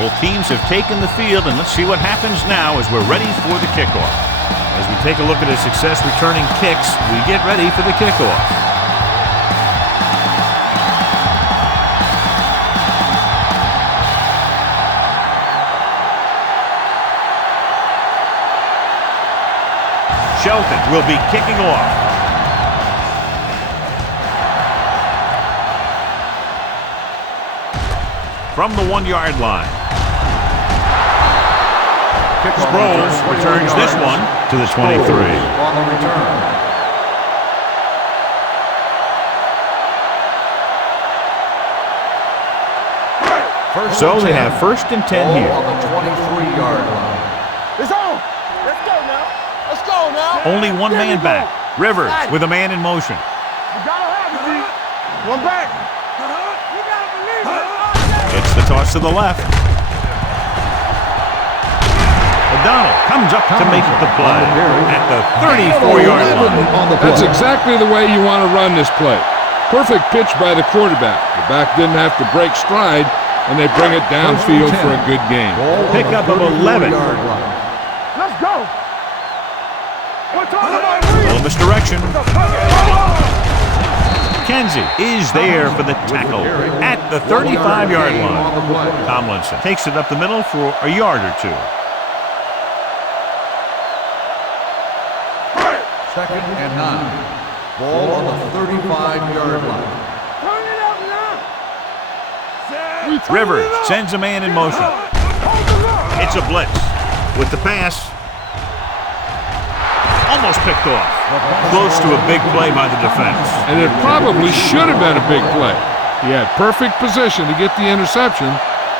Both teams have taken the field, and let's see what happens now as we're ready for the kickoff. As we take a look at his success returning kicks, we get ready for the kickoff. Shelton will be kicking off. From the 1-yard line. Sproles returns this one to the 23. On the return. So they have 1st and 10 here. On the 23-yard line. It's on. Let's go now. Let's go now. Only one man back. Rivers with a man in motion. You gotta have it, D. One back. You gotta believe it. It's the toss to the left. O'Donnell comes up to make the play at the 34-yard line. That's exactly the way you want to run this play. Perfect pitch by the quarterback. The back didn't have to break stride, and they bring it downfield for a good game. Pickup of 11. Let's go. Little misdirection. Kenzie is there for the tackle at the 35-yard line. Tomlinson takes it up the middle for a yard or two. 2nd and 9. Ball on the 35-yard line. Turn it up now. Rivers sends a man in motion. It's a blitz with the pass. Almost picked off. Close to a big play by the defense. And it probably should have been a big play. He had perfect position to get the interception.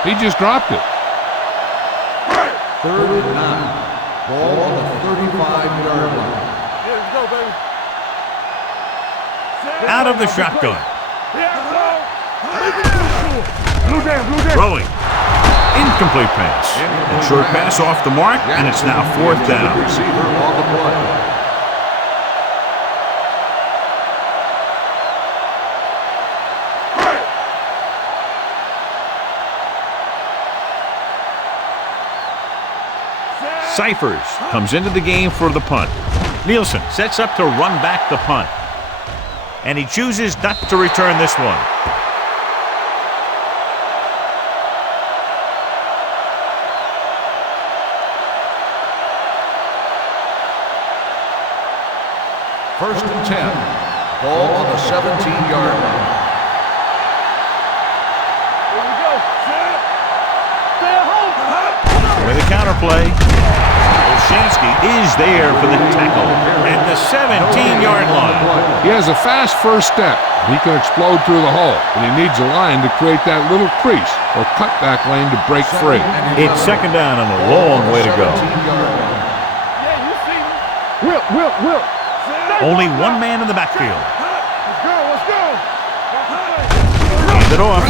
He just dropped it. 3rd and 9. Ball on the 35-yard line. Let's go, baby. Out of the shotgun. Blue down. Throwing. Incomplete pass. And short pass off the mark, and it's now 4th down. Receiver on the play. Cyphers comes into the game for the punt. Nielsen sets up to run back the punt. And he chooses not to return this one. First and 10. Ball on the 17-yard line. Here we go. Stay at home. With a counterplay. Olshansky is there for the tackle at the 17-yard line. He has a fast first step. He can explode through the hole, but he needs a line to create that little crease or cutback lane to break free. It's 2nd down and a long way to go. Yeah, you see me. Will. Only one man in the backfield. Let's go. Hand it off.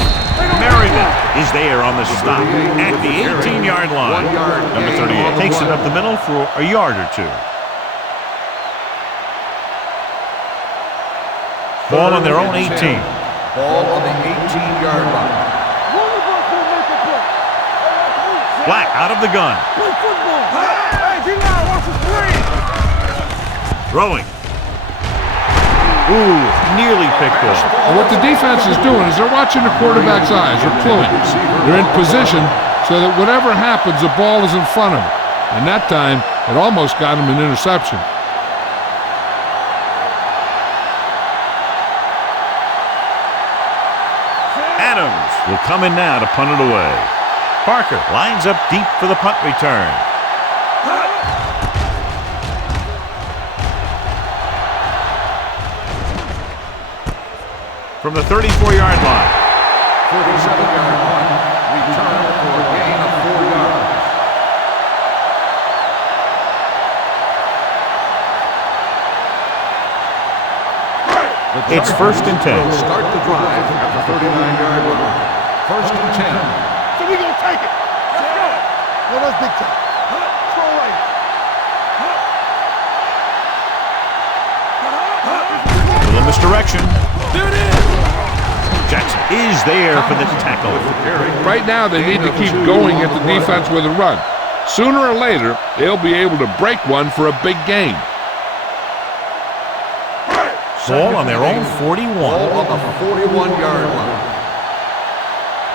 Merriman is there on the stop at the 18-yard line. Number 38 takes it up the middle for a yard or two. Ball on their own 18. Ball on the 18-yard line. Black out of the gun. Play football. Hey, D-line wants to screen. Throwing. Ooh, nearly picked off. And what the defense is doing is they're watching the quarterback's eyes. They're pulling. They're in position so that whatever happens, the ball is in front of them. And that time, it almost got him an interception. Adams will come in now to punt it away. Parker lines up deep for the punt return. From the 34-yard line. 47-yard punt. Return for a gain of 4 yards. It's 1st and 10. Start the drive at the 39-yard line. 1st and 10. So we gonna take it. Let's go. No, that's big time. Throw right. Little misdirection. Jackson is there for the tackle. Right now, they need to keep going at the defense with a run. Sooner or later, they'll be able to break one for a big gain. Ball on their own 41. Ball on the 41-yard line.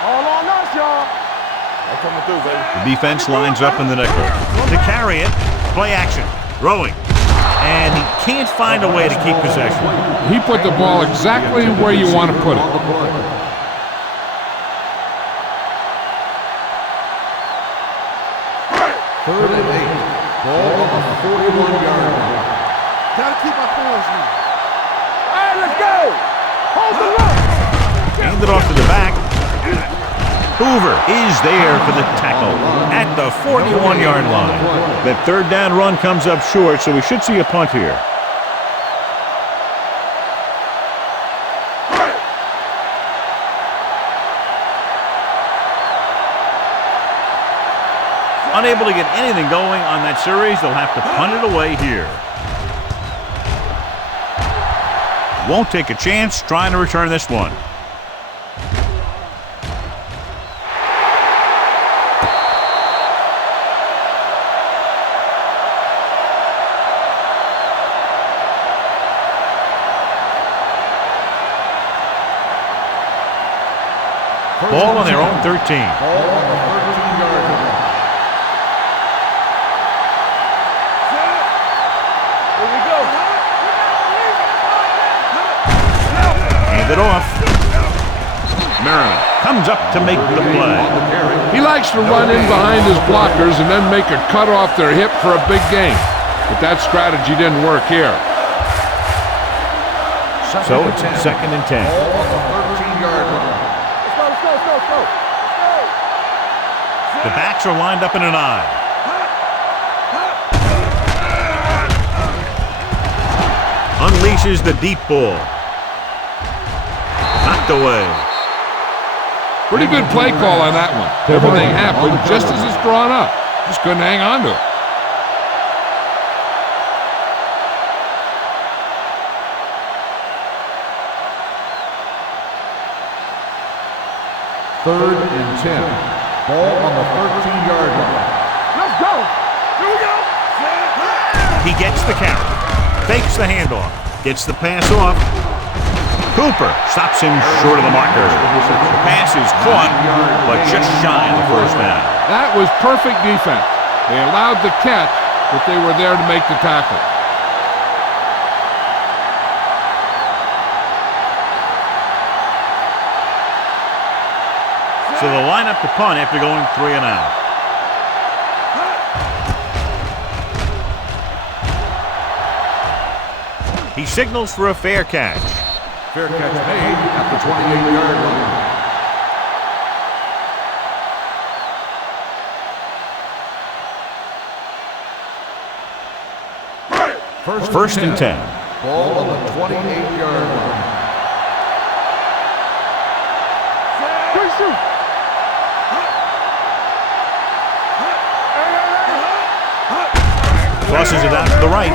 All on us, y'all. The defense lines up in the nickel. To carry it, play action, throwing. And he can't find a way to keep possession. He put the ball exactly where you want to put it. Third and 8. Ball on the 41-yard line. Gotta keep our points in. All right, let's go. Hold the look. Hand it off to the back. Hoover is there for the tackle at the 41-yard line. That third down run comes up short, so we should see a punt here. Unable to get anything going on that series, they'll have to punt it away here. Won't take a chance trying to return this one. Ball on their own 13. Ball on the 13-yard line. Here we go. Hand it off. Marin comes up to make the play. He likes to run in behind his blockers and then make a cut off their hip for a big gain. But that strategy didn't work here. So it's 2nd and 10. Ball on the 13-yard line. Let's go. The backs are lined up in an eye. Unleashes the deep ball. Knocked away. Pretty good play call on that one. Everything happened just as it's drawn up. Just couldn't hang on to it. Third and 10. Ball on the 13-yard line. Let's go. Here we go. He gets the carry. Fakes the handoff. Gets the pass off. Cooper stops him short of the marker. The pass is caught, but just shy of the first down. That was perfect defense. They allowed the catch, but they were there to make the tackle. So they'll line up to punt after going 3 and out. He signals for a fair catch. Fair catch made at the 28-yard line. First and 10. Ball on the 28-yard line. Quick shoot. Tosses it out to the right.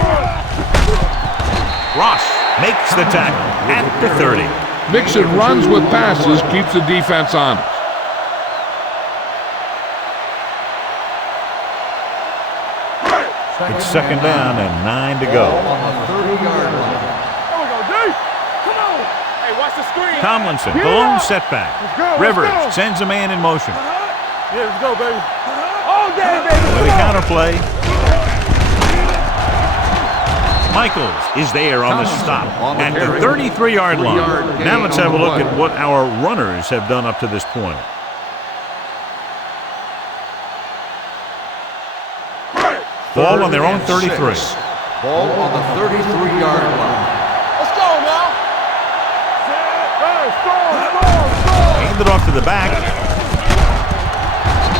Ross makes the tackle at the 30. Mixing runs with passes keeps the defense honest. It's 2nd down and 9 to go. Ball on the 30-yard line. There we go, D. Come on. Hey, watch the screen. Tomlinson, the lone setback. Rivers sends a man in motion. Yeah, let's go, baby. All day, baby. With a counterplay. Michaels is there on the stop at the 33-yard line. Now let's have a look at what our runners have done up to this point. Ball on their own 33. Ball on the 33-yard line. Let's go now. Hey, score. Hand it off to the back.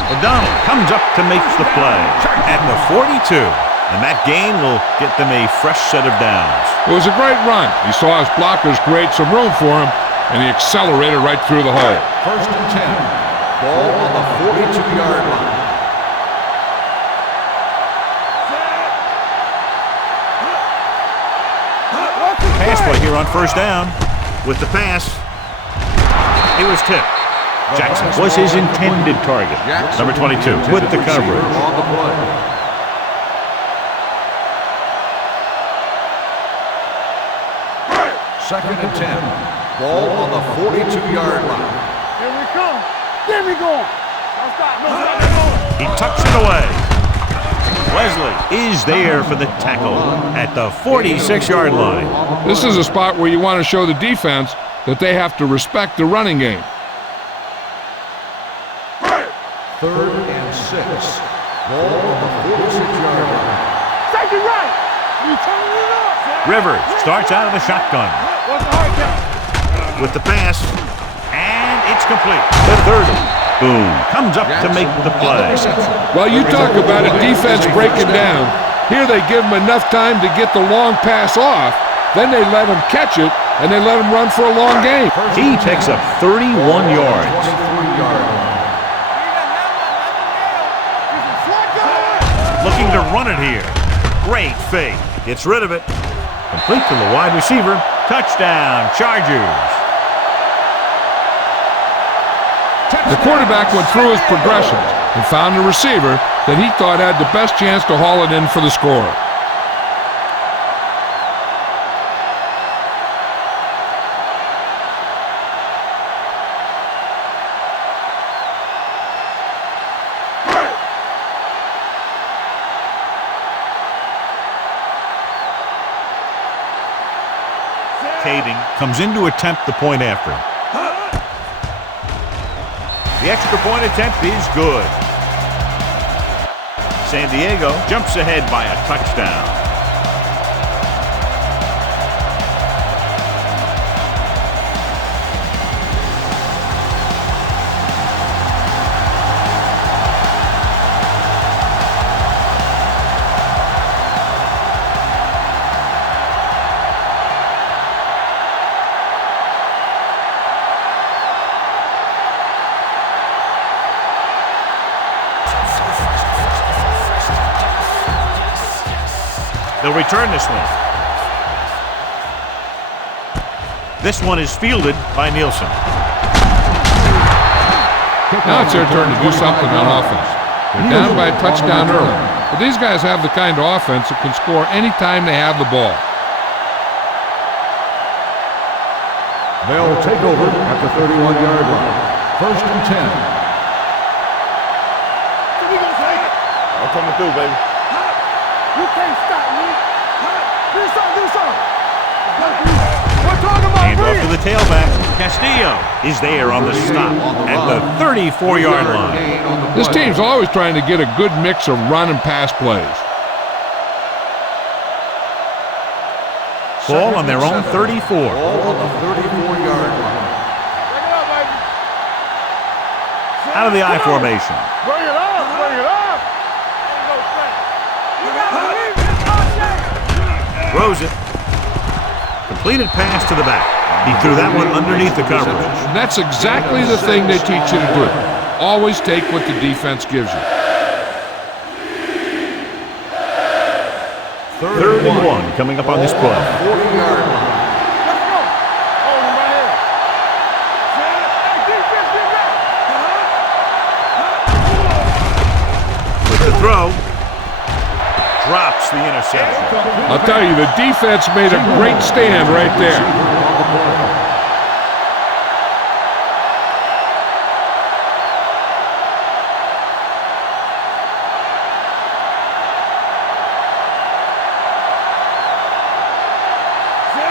O'Donnell comes up to make the play at the 42. And that gain will get them a fresh set of downs. It was a great run. He saw his blockers create some room for him, and he accelerated right through the hole. First and 10. Ball on the 42-yard line. Pass play here on first down with the pass. He was tipped. Jackson was his intended target. Number 22 with the coverage. On the play. Second and 10. Ball on the 42-yard line. Here we come. There we go. Don't stop. No stop. He tucks it away. Wesley is there for the tackle at the 46-yard line. This is a spot where you want to show the defense that they have to respect the running game. Third and 6. Ball on the 46-yard line. Take it right. You turn it up. Rivers starts out of the shotgun What's the hard count? with the pass, and it's complete. The 30. Boom. Comes up to make the play. Well, you talk about a defense breaking down. Here they give him enough time to get the long pass off. Then they let him catch it, and they let him run for a long game. He picks up 31 yards. 23-yard line. Looking to run it here. Great fake. Gets rid of it. Complete to the wide receiver. Touchdown, Chargers. The quarterback went through his progressions and found a receiver that he thought had the best chance to haul it in for the score. Kading comes in to attempt the point after. The extra point attempt is good. San Diego jumps ahead by a touchdown. They'll return this one. This one is fielded by Nielsen. Now it's their turn to do something on offense. They're down by a touchdown early. But these guys have the kind of offense that can score any time they have the ball. They'll take over at the 31-yard line. First and 10. I'm coming through, baby. You can't stop me. Do something. We're talking about Hand off to the tailback. Castillo is there on the stop at the 34-yard line. This team's always trying to get a good mix of run and pass plays. Ball on their own 34. Ball on the 34-yard line. Bring it up, baby. Out of the I formation. Bring it up. Ain't no thing. You gotta believe it. Throws it. Completed pass to the back. He threw that one underneath the coverage. And that's exactly the thing they teach you to do. Always take what the defense gives you. Third and one coming up on this play. 40-yard line. Let's go. Hold him right here. Hey, defense, get back. With the throw. Drops the interception. I'll tell you, the defense made a great stand right there.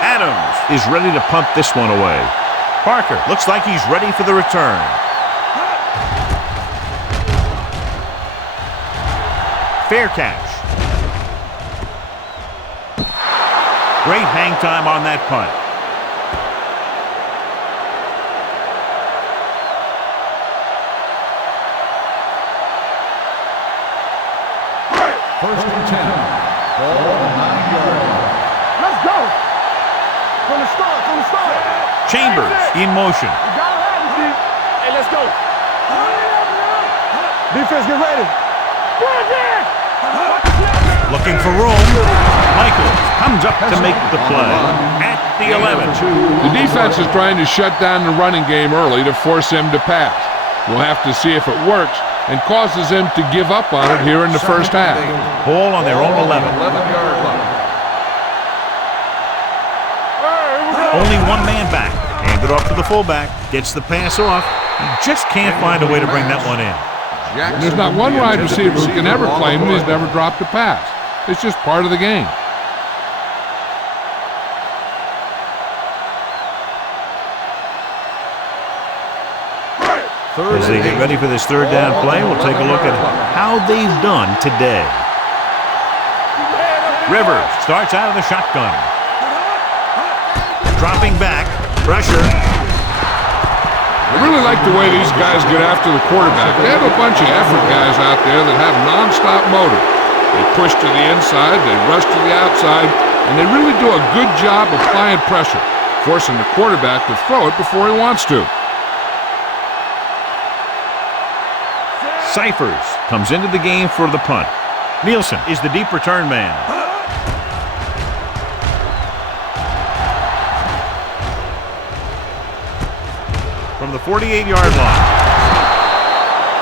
Adams is ready to punt this one away. Parker looks like he's ready for the return. Fair catch. Great hang time on that punt. First and 10. Ball on the 9-yard line. Let's go. From the start. Chambers in motion. You gotta have it, Steve. Hey, let's go. Defense, get ready. Go again. Looking for room. Michaels Comes up to make the play at the 11. The defense is trying to shut down the running game early to force him to pass. We'll have to see if it works and causes him to give up on it here in the first half. Ball on their own 11. 11-yard line. Only one man back. Handed off to the fullback. Gets the pass off. He just can't find a way to bring that one in. There's not one wide receiver who can ever claim he's never dropped a pass. It's just part of the game. As they get ready for this third down play, we'll take a look at how they've done today. Rivers starts out of the shotgun. Dropping back. Pressure. I really like the way these guys get after the quarterback. They have a bunch of effort guys out there that have nonstop motor. They push to the inside, they rush to the outside, and they really do a good job applying pressure, forcing the quarterback to throw it before he wants to. Cyphers comes into the game for the punt. Nielsen is the deep return man. From the 48-yard line.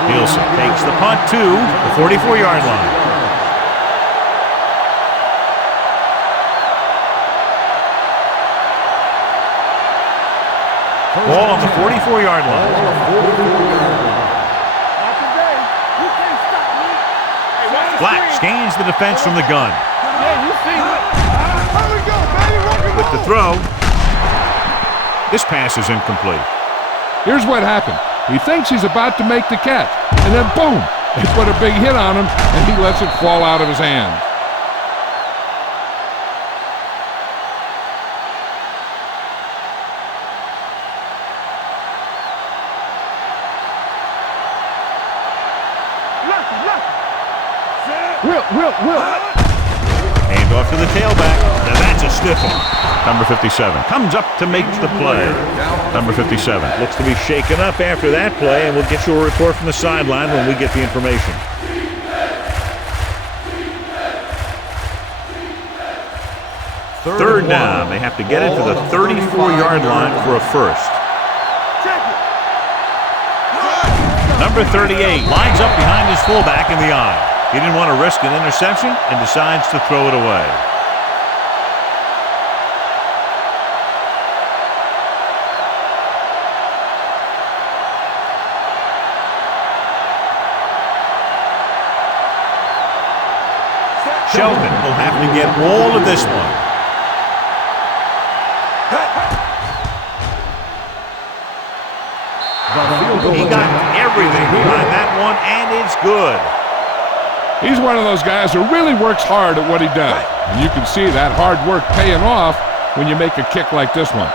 Nielsen takes the punt to the 44-yard line. Ball on the 44-yard line. Black scans the defense from the gun. With the throw. This pass is incomplete. Here's what happened. He thinks he's about to make the catch, and then boom! They put a big hit on him, and he lets it fall out of his hands. Will. Hand off to the tailback. Now that's a stiff one. Number 57 comes up to make the play. Number 57 looks to be shaken up after that play, and we'll get you a report from the sideline when we get the information. Third down. They have to get it to the 34-yard line for a first. Number 38 lines up behind his fullback in the eye. He didn't want to risk an interception and decides to throw it away. Shelton will have to get all of this one. He got everything behind that one, and it's good. He's one of those guys who really works hard at what he does. And you can see that hard work paying off when you make a kick like this one.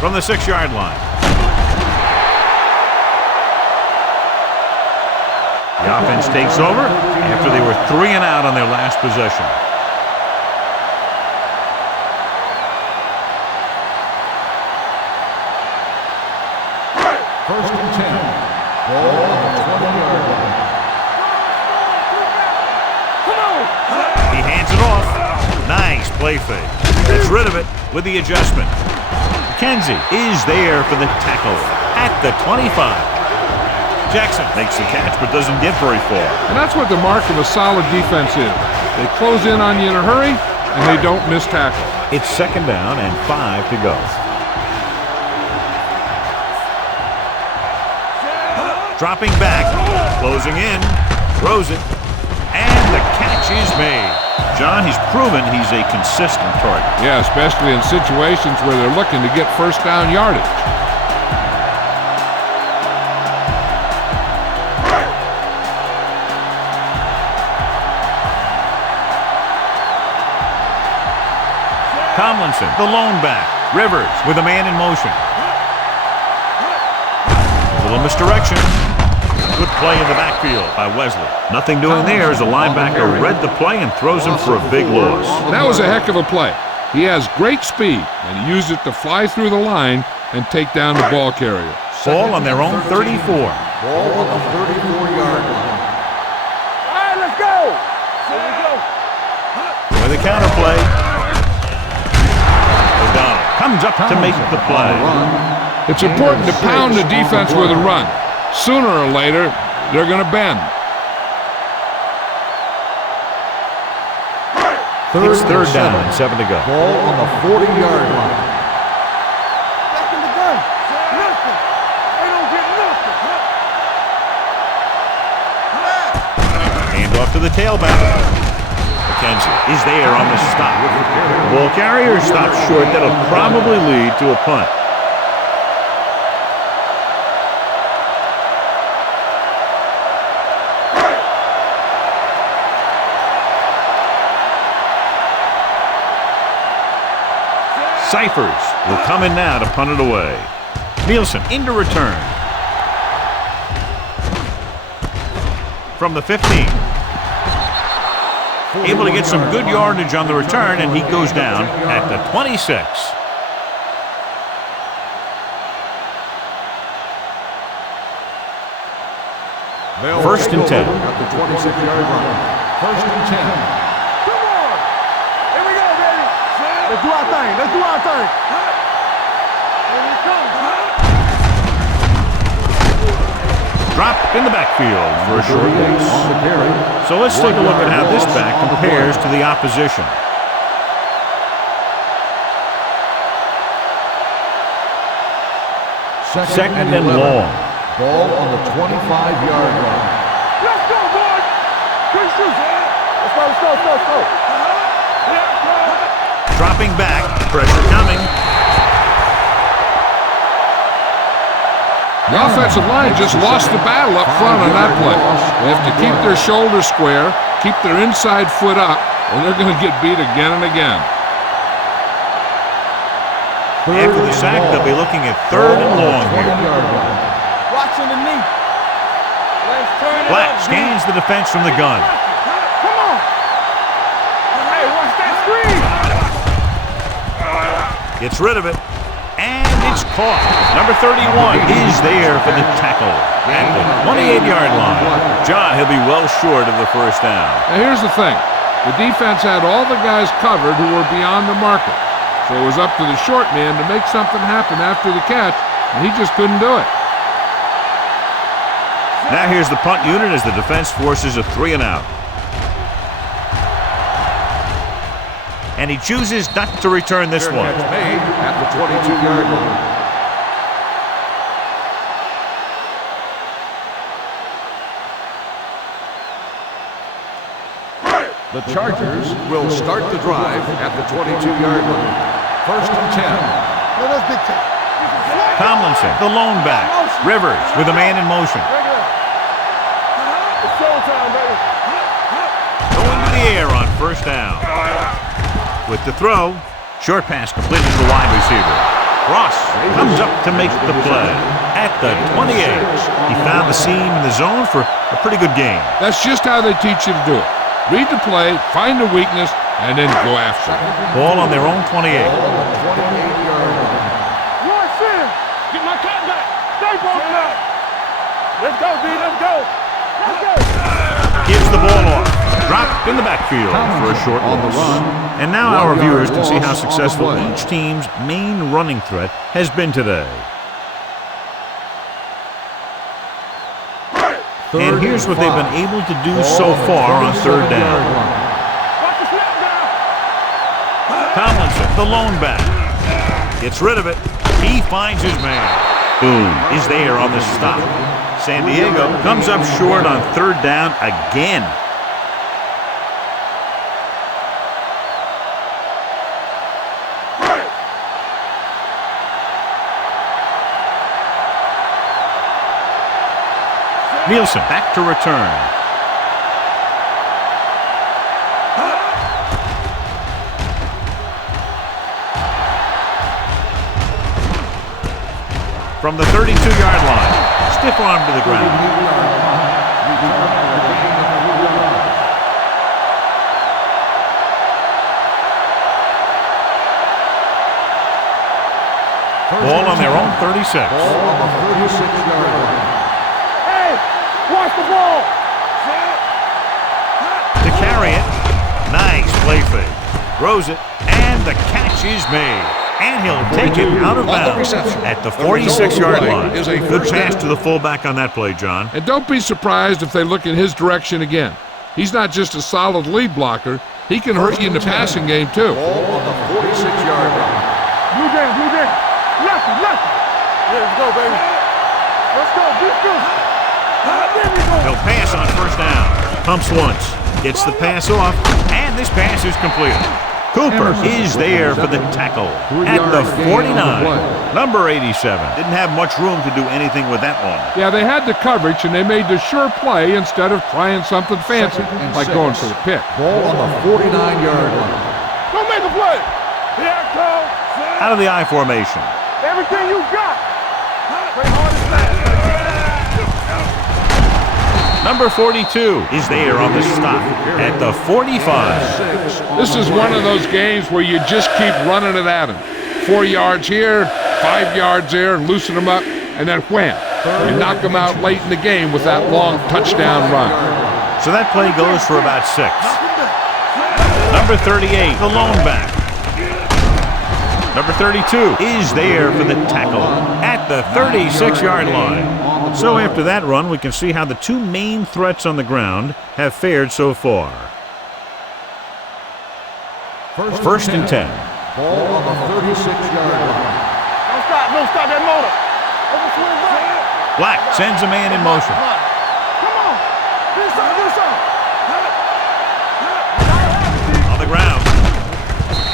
From the 6-yard line. The offense takes over after they were 3 and out on their last possession. First and 10. Ball on the 20-yard line. He hands it off. Nice play fake. Gets rid of it with the adjustment. McKenzie is there for the tackle at the 25. Jackson makes the catch but doesn't get very far. And that's what the mark of a solid defense is. They close in on you in a hurry, and they don't miss tackle. It's 2nd down and 5 to go. Dropping back, closing in, throws it, and the catch is made. John, he's proven he's a consistent target. Yeah, especially in situations where they're looking to get first down yardage. Tomlinson, the lone back. Rivers with a man in motion. A little misdirection. Good play in the backfield by Wesley. Nothing doing there as the linebacker read the play and throws him for a big loss. That was a heck of a play. He has great speed, and he used it to fly through the line and take down the ball carrier. Ball on their own 34. Ball on the 34-yard line. All right, let's go. Here we go. With a counter play. O'Donnell comes up to make the play. It's important to pound the defense with a run. Sooner or later, they're going to bend. It's third down and 7 to go. Ball on the 40-yard line. Back in the gun. Nothing. They don't get nothing. Hand off to the tailback. McKenzie is there on the stop. Ball carrier stops short. That'll probably lead to a punt. Cyphers will come in now to punt it away. Nielsen into return. From the 15. Able to get some good yardage on the return, and he goes down at the 26. First and 10. At the 26-yard line. First and 10. Come on. Here we go, baby. Let's do our thing. Let's do our thing. Here we come. Drop in the backfield for a short loss. On the carry. So let's take a look at how this back compares to the opposition. Second and long. Ball on the 25-yard line. Let's go, boys. Good shoot. Let's go, let's go, let's go, let's go. Dropping back, pressure coming. The offensive line just lost the battle up front on that play. They have to keep their shoulders square, keep their inside foot up, or they're going to get beat again and again. After the sack, they'll be looking at third and long here. Watch underneath. Let's turn it Black up, scans the defense from the gun. Come on. Hey, watch that screen. Gets rid of it. And it's caught. Number 31 is there for the tackle at the 28-yard line. John, he'll be well short of the first down. Now here's the thing. The defense had all the guys covered who were beyond the marker. So it was up to the short man to make something happen after the catch, and he just couldn't do it. Now here's the punt unit as the defense forces a 3 and out. And he chooses not to return this one. Catch made at the 22-yard line. The Chargers will start the drive at the 22-yard line. First and 10. Let us dictate. Tomlinson, the lone back. Rivers with a man in motion. It's showtime, baby. Going to the air on first down. With the throw, short pass completed to the wide receiver. Ross comes up to make the play at the 28. He found the seam in the zone for a pretty good game. That's just how they teach you to do it. Read the play, find the weakness, and then go after it. Ball on their own 28. Ball on the 28-yard line. One sin. Get my cut back. Stay broken up. Let's go, D. Let's go. Let's go. Gives the ball off. Dropped in the backfield for a short loss. And now our viewers can see how successful each team's main running threat has been today. And here's what they've been able to do so far on third down. Watch the snap down. Tomlinson, the lone back. Gets rid of it. He finds his man. Boom is there on the stop. San Diego comes up short on third down again. Nielsen back to return. from the 32-yard line. Stiff arm to the ground. Ball on their own 36. Ball on the 36-yard line. Hey, watch the ball. To carry it. Nice play fake. Throws it, and the catch is made. And he'll take it out of bounds at the 46-yard line. Good pass to the fullback on that play, John. And don't be surprised if they look in his direction again. He's not just a solid lead blocker. He can hurt you in the passing game, too. Ball on the 46-yard line. Blue down, blue down. Lefty, lefty. Yeah, let's go, baby. Let's go, beat this. There we go. He'll pass on first down. Pumps once. Gets the pass off, and this pass is completed. Cooper is there for the tackle at the 49. Number 87. Didn't have much room to do anything with that one. Yeah, they had the coverage, and they made the sure play instead of trying something fancy, like going for the pick. Ball on the 49-yard line. Don't make a play. Here it comes. Out of the I formation. Everything you got. Play hard as fast. Number 42 is there on the stop at the 45. This is one of those games where you just keep running it at him. 4 yards here, 5 yards there, and loosen them up, and then wham. You knock them out late in the game with that long touchdown run. So that play goes for about 6. Number 38, the lone back. Number 32 is there for the tackle at the 36-yard line. So after that run, we can see how the two main threats on the ground have fared so far. First and 10. Ball on the 36-yard line. Don't stop that motor. Overswing back. Black sends a man in motion. Come on. This side. On the ground.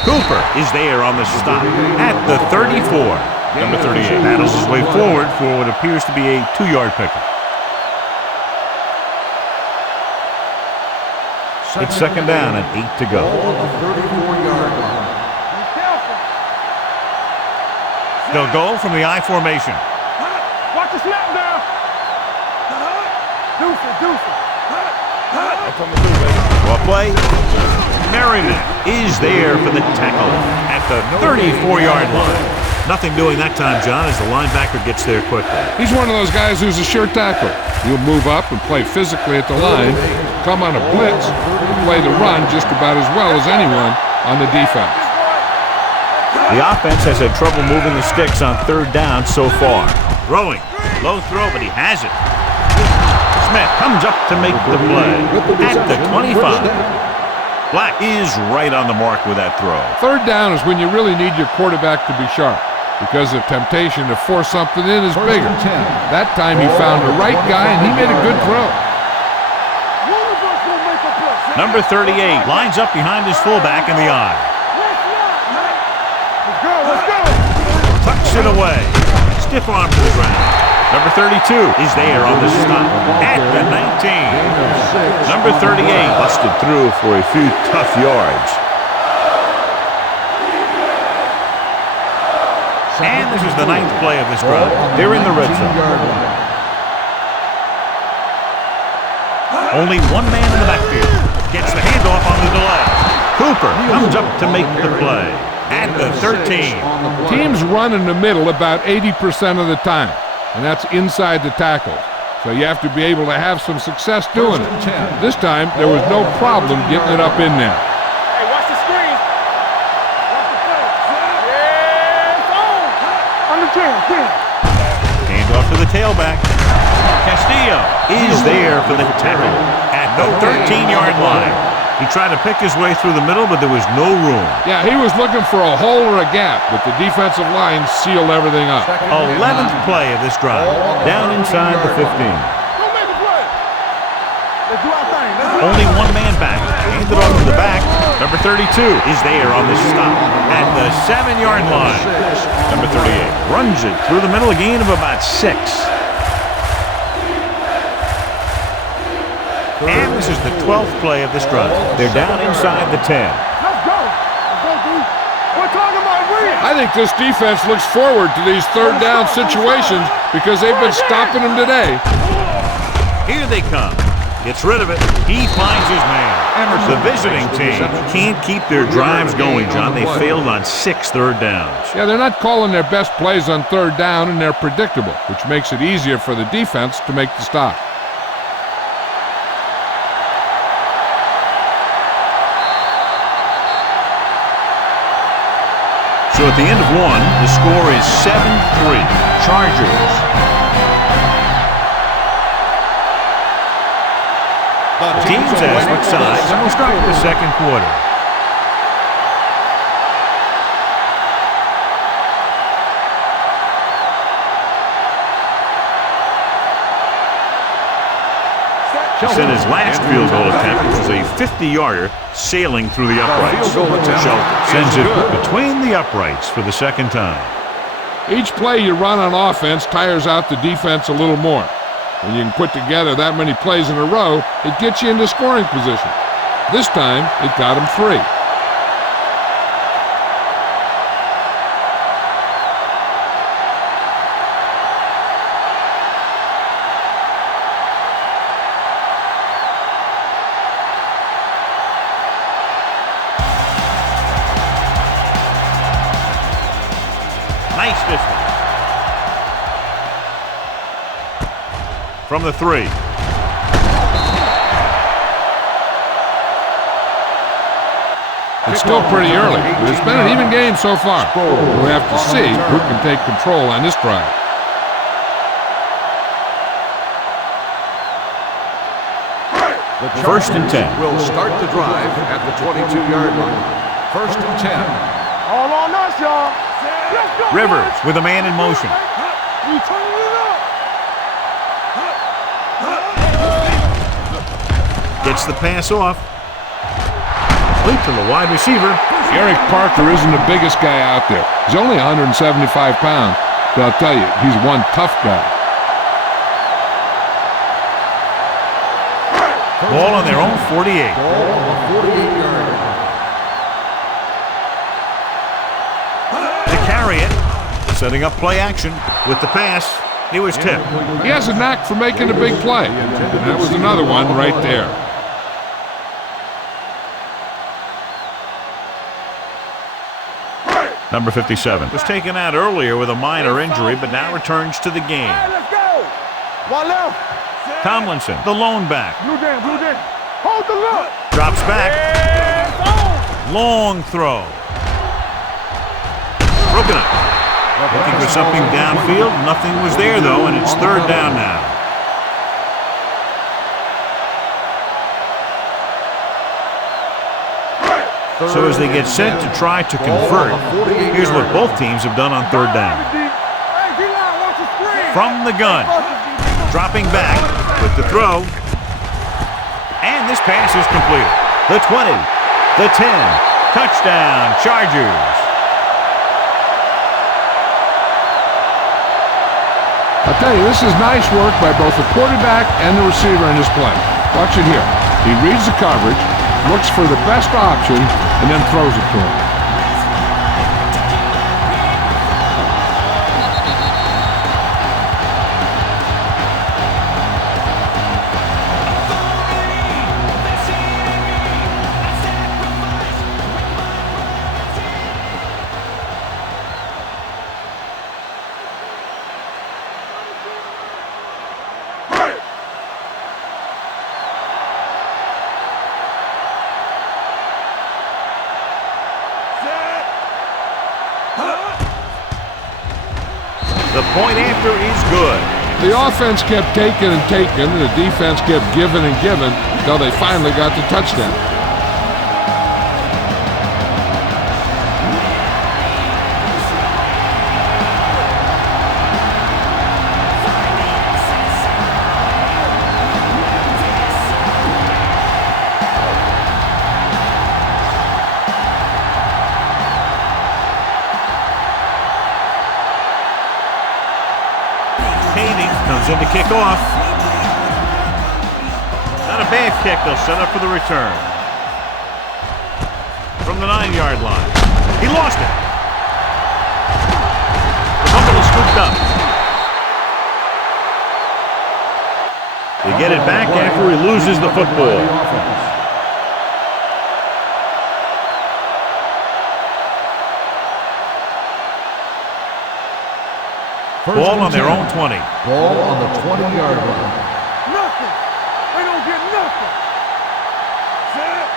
Cooper is there on the stop at the 34. Number 38 battles his way forward for what appears to be a 2-yard pickup. It's second down and 8 to go. Ball on the 34-yard line. They'll go from the I formation. Watch the snap down. Deuce it. That's what I'm gonna do, baby. Well play. Merriman is there for the tackle at the 34-yard line. Nothing doing that time, John, as the linebacker gets there quickly. He's one of those guys who's a sure tackle. He'll move up and play physically at the line, come on a blitz, and play the run just about as well as anyone on the defense. The offense has had trouble moving the sticks on third down so far. Throwing. Low throw, but he has it. Smith comes up to make the play at the 25. Black is right on the mark with that throw. Third down is when you really need your quarterback to be sharp, because the temptation to force something in is bigger. That time he found the right guy, and he made a good throw. Number 38 lines up behind his fullback in the eye. Let's go. Tucks it away. Stiff arm to the ground. Number 32 is there on the stop at the 19. Number 38 busted through for a few tough yards. And this is the 9th play of this drive. They're in the red zone. Only one man in the backfield. Gets the handoff on the delay. Cooper comes up to make the play at the 13. Teams run in the middle about 80% of the time, and that's inside the tackle. So you have to be able to have some success doing it. This time, there was no problem getting it up in there. Hey, watch the screen. Watch the play. Yeah, it's on. On the 10. Handoff to the tailback. Castillo is there for the tackle at the 13-yard line. He tried to pick his way through the middle, but there was no room. Yeah, he was looking for a hole or a gap, but the defensive line sealed everything up. 11th play of this drive, down inside the 15. Don't make a play. Let's do our thing. Only one man back. Handed off to the back. Number 32 is there on the stop at the 7-yard line. Number 38 runs it through the middle, a gain of about 6. And this is the 12th play of this drive. They're down inside the 10. Let's go. Let's go, dude. We're talking I think this defense looks forward to these third down situations because they've been stopping them today. Here they come. Gets rid of it. He finds his man. The visiting team can't keep their drives going, John. They failed on 6 third downs. Yeah, they're not calling their best plays on third down, and they're predictable, which makes it easier for the defense to make the stop. So at the end of 1, the score is 7-3. Chargers. The teams as which sides will start the second quarter. Set his last field goal attempt, which was a 50-yarder sailing through the uprights. Shelton sends it between the uprights for the second time. Each play you run on offense tires out the defense a little more. When you can put together that many plays in a row, it gets you into scoring position. This time, it got him 3. Nice distance. From the 3. It's still pretty early, but it's been an even game so far. We'll have to see who can take control on this drive. First and 10. Will start the drive at the 22-yard line. First and 10. All on us, y'all. Rivers with a man in motion. We turning it up. Gets the pass off. Complete to the wide receiver. Eric Parker isn't the biggest guy out there. He's only 175 pounds, but I'll tell you, he's one tough guy. Ball on their own 48. Ball on the 48-yard line. To carry it. Setting up play action with the pass. He was tipped. He has a knack for making a big play, and that was another one right there. Number 57 was taken out earlier with a minor injury, but now returns to the game. Hey, let's go. One left. Tomlinson, the lone back. Blue down, blue down. Hold the look. Drops back. Long throw. Broken up. Looking for something downfield. Nothing was there, though, and it's third down now. So as they get set to try to convert, here's what both teams have done on third down. From the gun. Dropping back with the throw. And this pass is completed. The 20, the 10, touchdown, Chargers. I'll tell you, this is nice work by both the quarterback and the receiver in this play. Watch it here. He reads the coverage, looks for the best option, and then throws it to him. The point after is good. The offense kept taking and taking, and the defense kept giving and giving until they finally got the touchdown. Comes in to kick off. Not a bad kick. They'll set up for the return. From the 9-yard line. He lost it. up. They get it back after he loses the football. Ball on their own 20. Ball on the 20-yard line. Nothing. They don't get nothing. Set.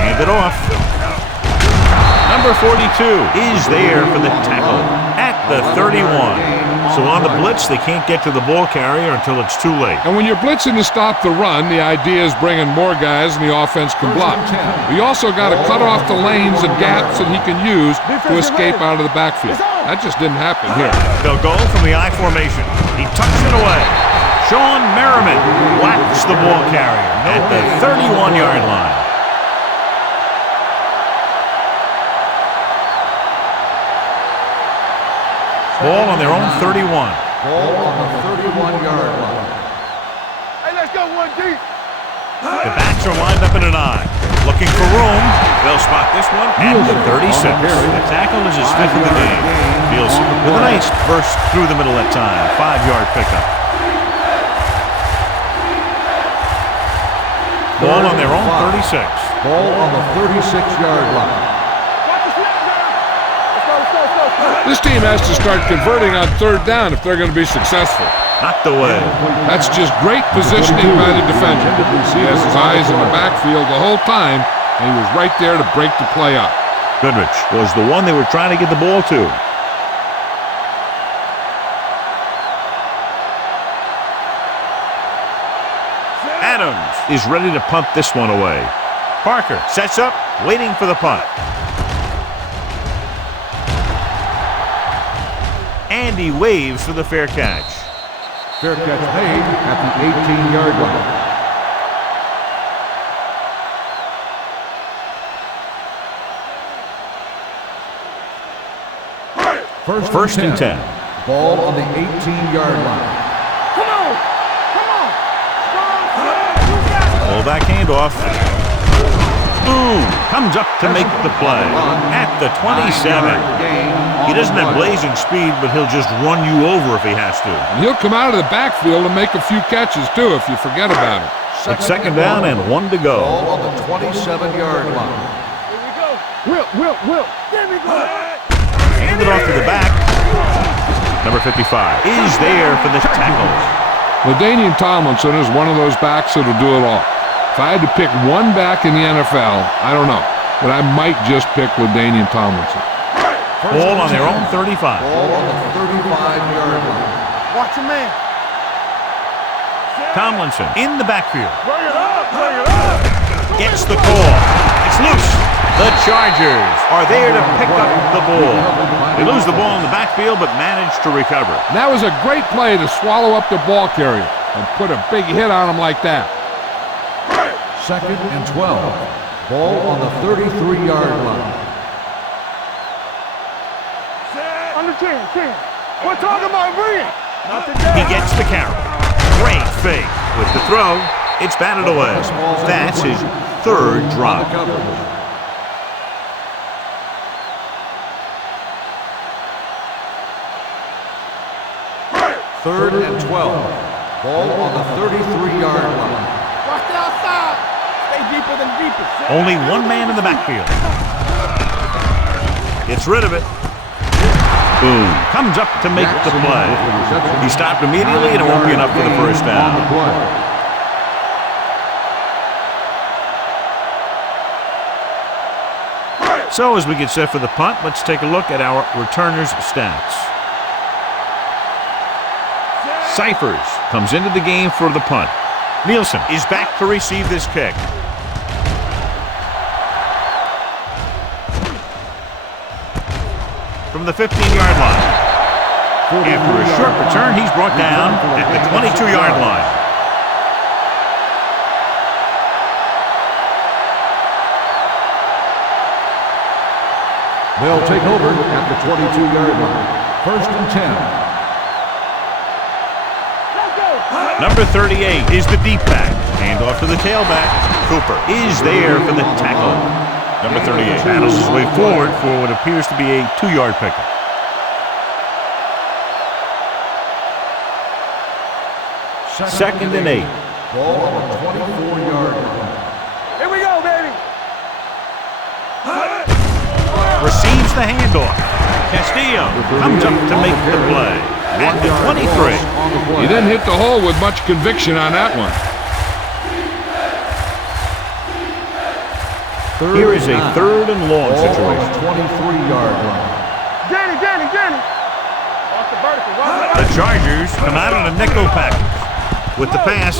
Hand it off. Number 42 is there for the tackle at the 31. So on the blitz, they can't get to the ball carrier until it's too late. And when you're blitzing to stop the run, the idea is bringing more guys and the offense can block. But you also got to cut off the lanes and gaps that he can use to escape out of the backfield. That just didn't happen here. They'll go from the I formation. He tucks it away. Sean Merriman whacks the ball carrier at the 31-yard line. Ball on their own 31. Ball on the 31-yard line. Hey, let's go one deep. The backs are lined up in an I. Looking for room. They'll spot this one at the 36. The tackle is his fifth of the game. Fields with a nice burst through the middle that time. 5-yard pickup. Ball on their own 36. Ball on the 36-yard line. Watch the snap now. Let's go. This team has to start converting on third down if they're going to be successful. Knocked away. That's just great positioning by the defender. He has his eyes in the backfield the whole time, and he was right there to break the play up. Goodrich was the one they were trying to get the ball to. Adams is ready to punt this one away. Parker sets up, waiting for the punt. Andy waves for the fair catch. Fair catch made at the 18-yard line. First and 10. Ball on the 18-yard line. Come on. Pull back handoff. Boom! Comes up to make the play at the 27. He doesn't have blazing speed, but he'll just run you over if he has to. And he'll come out of the backfield and make a few catches, too, if you forget about it. It's second down and 1 to go. Ball on the 27-yard line. Here we go. Will. There we go. Hand it off to the back. Number 55 is there for the tackle. LaDainian Tomlinson is one of those backs that'll do it all. If I had to pick one back in the NFL, I don't know, but I might just pick LaDainian Tomlinson. Ball on their own 35. Ball on the 35-yard line. Watch a man. Tomlinson in the backfield. Bring it up. Gets the call. It's loose. The Chargers are there to pick up the ball. They lose the ball in the backfield, but manage to recover. And that was a great play to swallow up the ball carrier and put a big hit on him like that. Second and 12. Ball on the 33-yard line. Under 10. We're talking about bring it. Not today. He gets the carry. Great fake. With the throw, it's batted away. That's his third drop. Third and 12. Ball on the 33-yard line. Watch the outside. Stay deeper than deepest. Only one man in the backfield. Gets rid of it. Boom. Comes up to make the play. He stopped immediately, and it won't be enough for the first down. So as we get set for the punt, let's take a look at our returners' stats. Cyphers comes into the game for the punt. Nielsen is back to receive this kick. From the 15-yard line. After a short return, he's brought down at the 22-yard line. They'll take over at the 22-yard line. First and 10. Number 38 is the deep back. Hand off to the tailback. Cooper is there for the tackle. Number 38 battles his way forward for what appears to be a 2-yard pickup. Second and 8. Ball on the 24-yard line. Here we go, baby. Receives the handoff. Castillo comes up to make the play. At the 23. He didn't hit the hole with much conviction on that one. Here is a third and long situation. 23-yard line. Jenny. Off the vertical. The Chargers come out in a nickel package with the pass,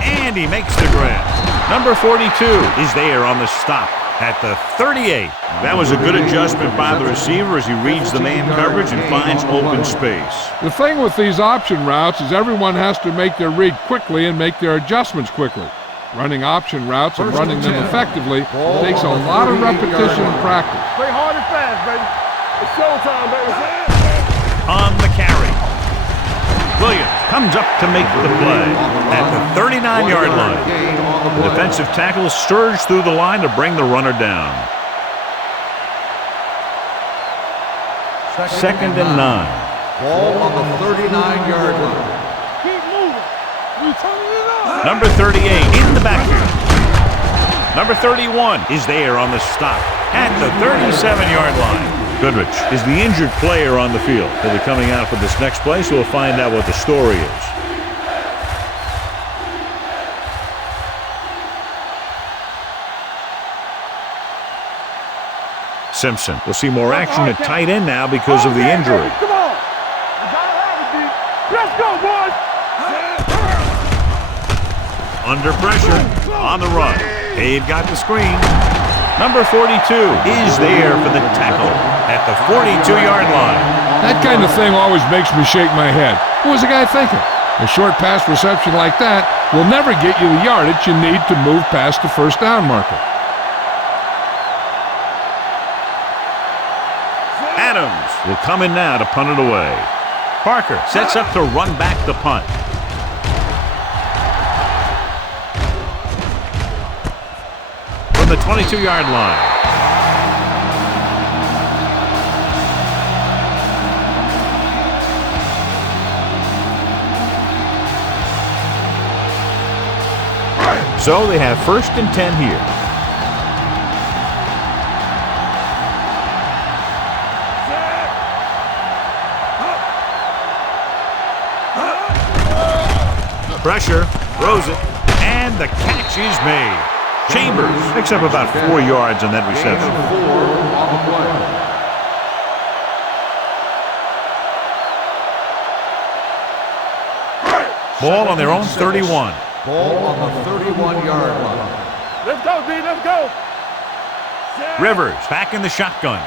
and he makes the grab. Number 42 is there on the stop at the 38. That was a good adjustment by the receiver as he reads the man coverage and finds open space. The thing with these option routes is everyone has to make their read quickly and make their adjustments quickly. Running option routes and running them effectively takes a lot of repetition and practice. Play hard and fast, baby. It's showtime, baby. On the carry, Williams comes up to make the play at the 39-yard line. The defensive tackle surged through the line to bring the runner down. Second and 9. Ball on the 39-yard line. Keep moving. We turning it up. Number 38 in the backfield. Number 31 is there on the stop at the 37-yard line. Goodrich is the injured player on the field. He'll be coming out for this next play, so we'll find out what the story is. Simpson will see more action at tight end now because of the injury. Come on. We gotta have it, D. Let's go, boys. Under pressure, on the run. They've got the screen. Number 42 is there for the tackle at the 42-yard line. That kind of thing always makes me shake my head. What was the guy thinking? A short pass reception like that will never get you the yardage you need to move past the first down marker. Adams will come in now to punt it away. Parker sets up to run back the punt. From the 22-yard line. So they have first and 10 here. Pressure, throws it, and the catch is made. Chambers picks up about 4 yards on that reception. Ball on their own 31. Ball on the 31-yard line. Let's go, D. Let's go. Rivers back in the shotgun.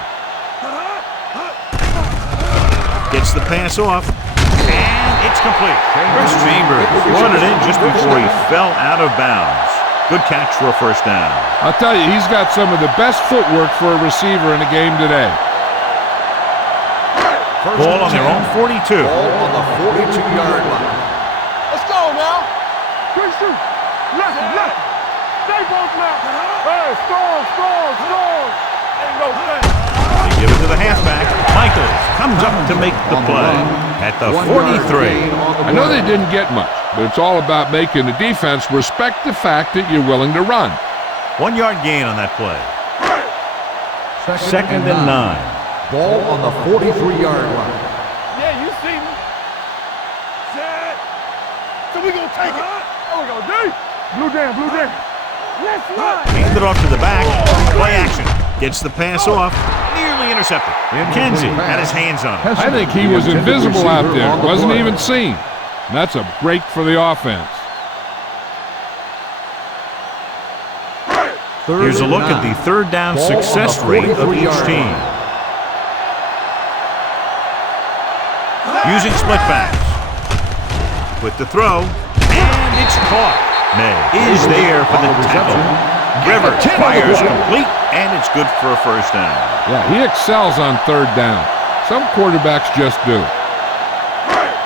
Gets the pass off. And it's complete. Chris Chambers brought it in just before he fell out of bounds. Good catch for a first down. I'll tell you, he's got some of the best footwork for a receiver in the game today. Ball on their own 42. Ball on the 42-yard line. Let's go now. Quick shoot. Left. Stay both left. Hey, strong. Ain't no thing. They give it to the halfback. Michaels comes up to make the play at the 43. I know they didn't get much, but it's all about making the defense respect the fact that you're willing to run. 1 yard gain on that play. Second and 9. Ball on the 43-yard line. Yeah, you see me. Set. So we gonna take it. There we go, D. Blue down. Let's run. Hand it off to the back. Play action. Gets the pass off. Nearly intercepted. Kenzie had his hands on it. I think he was invisible out there. Wasn't even seen. And that's a break for the offense. Here's a look at the third down success rate of each team. Using split backs. With the throw. And it's caught. May is there for the tackle. Rivers fires complete, and it's good for a first down. Yeah, he excels on third down. Some quarterbacks just do.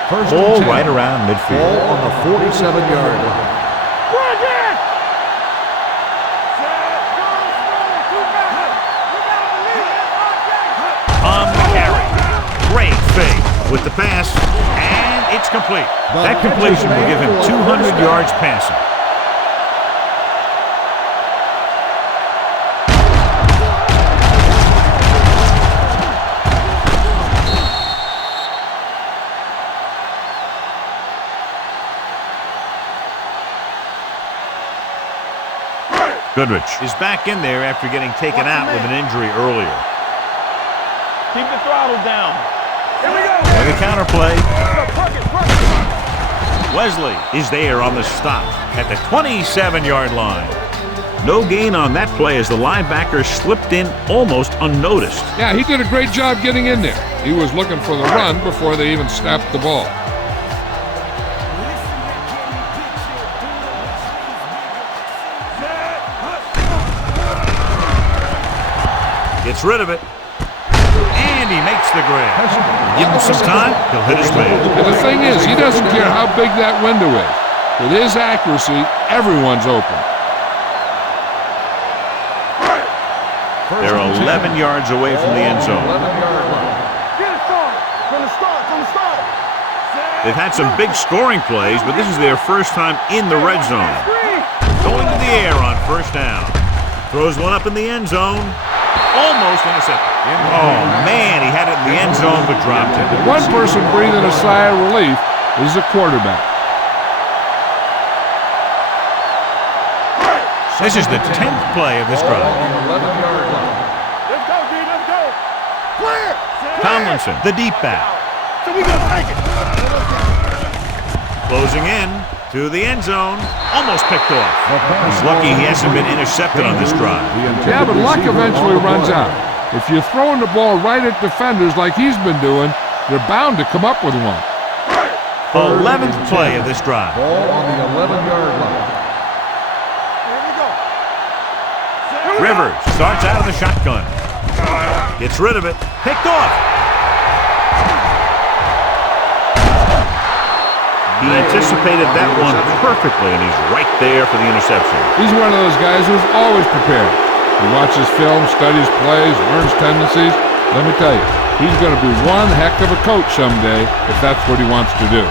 Ball right around midfield. Ball on the 47-yard line. Run it. with the pass, and it's complete. That completion will give him 200 yards passing. Goodrich is back in there after getting taken out with an injury earlier. Keep the throttle down. Here we go. And the counter play. Wesley is there on the stop at the 27-yard line. No gain on that play as the linebacker slipped in almost unnoticed. Yeah, he did a great job getting in there. He was looking for the run before they even snapped the ball. Gets rid of it. And he makes the grab. Give him some time, he'll hit his man. And the thing is, he doesn't care how big that window is. With his accuracy, everyone's open. They're 11 yards away from the end zone. Get it started. From the start. They've had some big scoring plays, but this is their first time in the red zone. Going to the air on first down. Throws one up in the end zone. Almost intercepted. Oh, man, he had it in the end zone but dropped it. One person breathing a sigh of relief is the quarterback. This is the 10th play of this drive. Let's go, D. Let's go. Clear. Tomlinson, the deep back. So we gonna take it. Closing in to the end zone. Almost picked off. He's lucky he hasn't been intercepted on this drive. Yeah, but luck eventually runs out. If you're throwing the ball right at defenders like he's been doing, they're bound to come up with one. 11th play of this drive. Ball on the 11-yard line. Here we go. Rivers starts out of the shotgun. Gets rid of it. Picked off. He anticipated that one perfectly, and he's right there for the interception. He's one of those guys who's always prepared. He watches film, studies plays, learns tendencies. Let me tell you, he's going to be one heck of a coach someday if that's what he wants to do.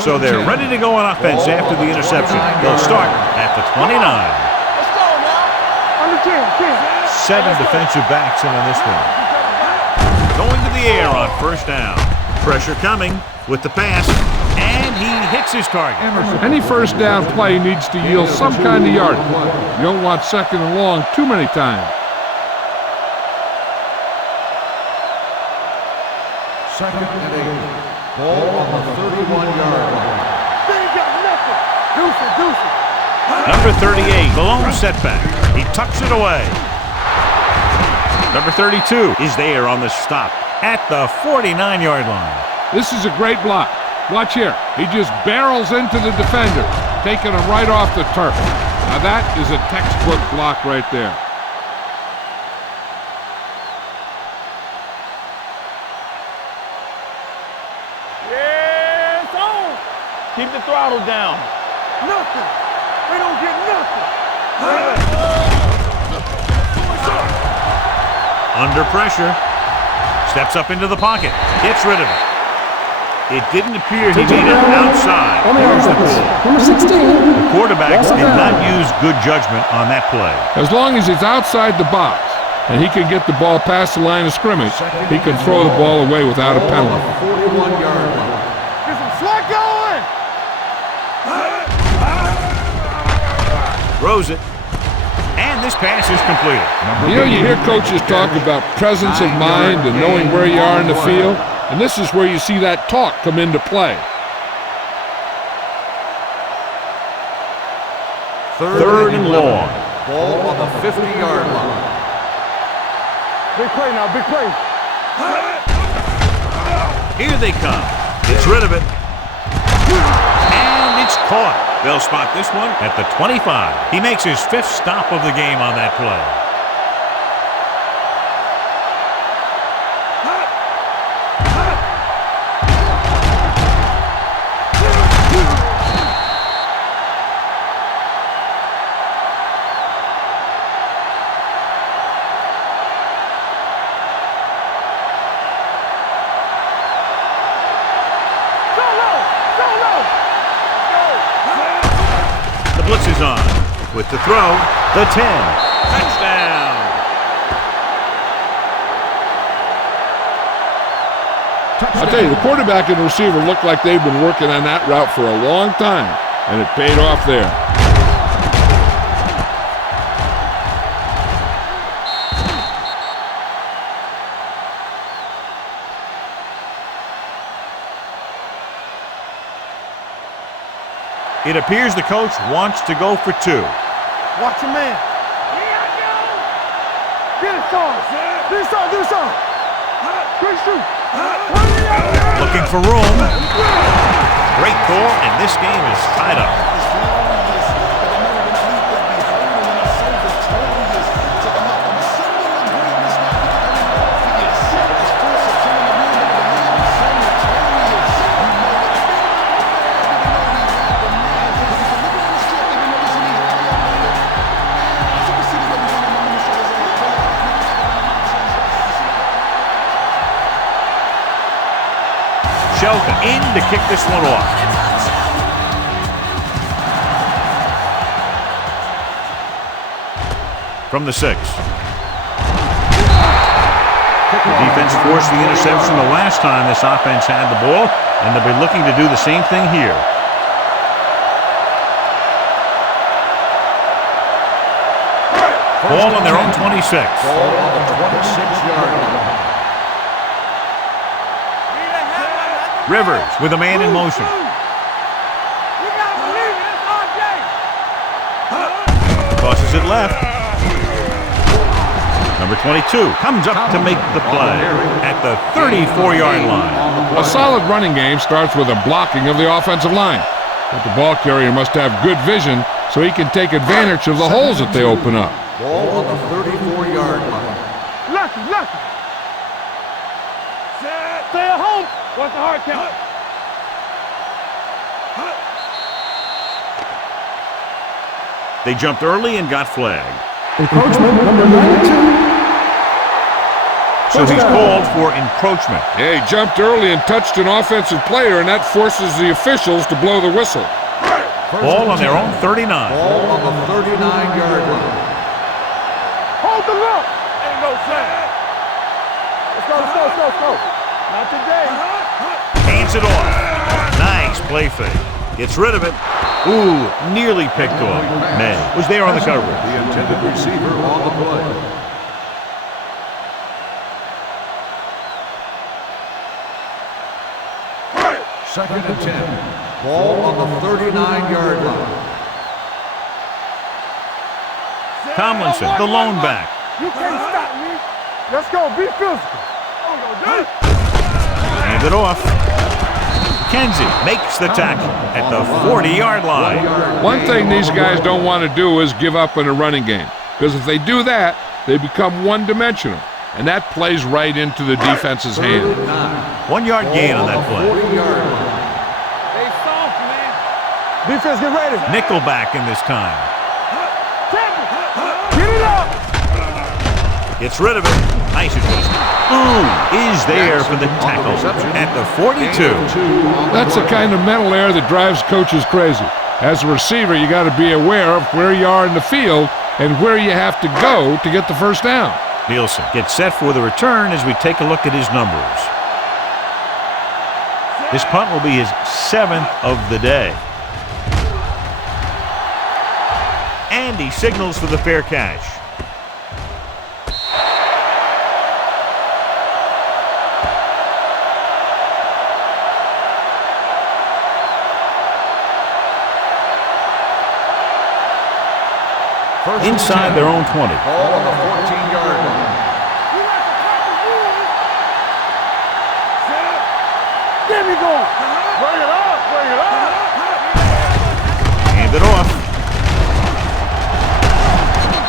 So they're ready to go on offense after the interception. They'll start at the 29. Let's go now. Under 10. 7 defensive backs in on this one. Going to the air on first down. Pressure coming with the pass, and he hits his target. Any first down play needs to yield some kind of yardage. You don't want second and long too many times. Second and 8. Ball on the 31-yard line. They ain't got nothing. Deuce it. Number 38, the lone setback. He tucks it away. Number 32 is there on the stop at the 49-yard line. This is a great block. Watch here. He just barrels into the defender, taking him right off the turf. Now that is a textbook block right there. Yeah, it's on. Keep the throttle down. Nothing. They don't get nothing. Under pressure. Steps up into the pocket. Gets rid of it. It didn't appear he made it outside. Here's the call. Number 16. The quarterbacks did not use good judgment on that play. As long as he's outside the box and he can get the ball past the line of scrimmage, he can throw the ball away without a penalty. 41-yard line. Get some slack going. Throws it. And this pass is completed. You know, you hear coaches talk about presence of mind and knowing where you are in the field, and this is where you see that talk come into play. Third and long. Ball on the 50-yard line. Big play now, big play. Here they come. Gets rid of it. And it's caught. They'll spot this one at the 25. He makes his 5th stop of the game on that play. is on. With the throw, the 10. Touchdown. I'll tell you, the quarterback and the receiver look like they've been working on that route for a long time, and it paid off there. It appears the coach wants to go for 2. Watch your man. Get it, son. Do something. Quick shoot. Looking for room. Great call, and this game is tied up. Shelton in to kick this one off. From the 6. The defense forced the interception the last time this offense had the ball, and they'll be looking to do the same thing here. Ball on their own 26. Ball on the 26-yard line. Rivers with a man in motion. Tosses it left. Number 22 comes up to make the play at the 34-yard line. A solid running game starts with a blocking of the offensive line. But the ball carrier must have good vision so he can take advantage of the holes that they open up. Ball on the 34-yard line. Lucky. Stay at home. What's the hard count? They jumped early and got flagged. Encroachment number 92. So he's called for encroachment. Yeah, he jumped early and touched an offensive player, and that forces the officials to blow the whistle. Ball on their own 39. Ball on the 39-yard line. Hold the look. Ain't no sense. Let's go. Not today. Hands it off. Nice play fake. Gets rid of it. Ooh, nearly picked off. May was there on the coverage. The intended receiver on the play. Second and 10. Ball on the 39-yard line. Tomlinson, the lone back. You can't stop me. Let's go. Be physical. Hand it off. Kenzie makes the tackle at the 40-yard line. One thing these guys don't want to do is give up in a running game, because if they do that, they become one-dimensional, and that plays right into the defense's hand. 1 yard gain on that play. They soft, man. Defense, get ready. Nickelback in this time. Get it up. Gets rid of it. Nice adjustment. Ooh, is there for the tackle at the 42. That's the kind of mental error that drives coaches crazy. As a receiver, you got to be aware of where you are in the field and where you have to go to get the first down. Nielsen gets set for the return as we take a look at his numbers. This punt will be his 7th of the day. And he signals for the fair catch. Inside their own 20. Ball on the 14-yard line. Get me going. Bring it up. Hand it off.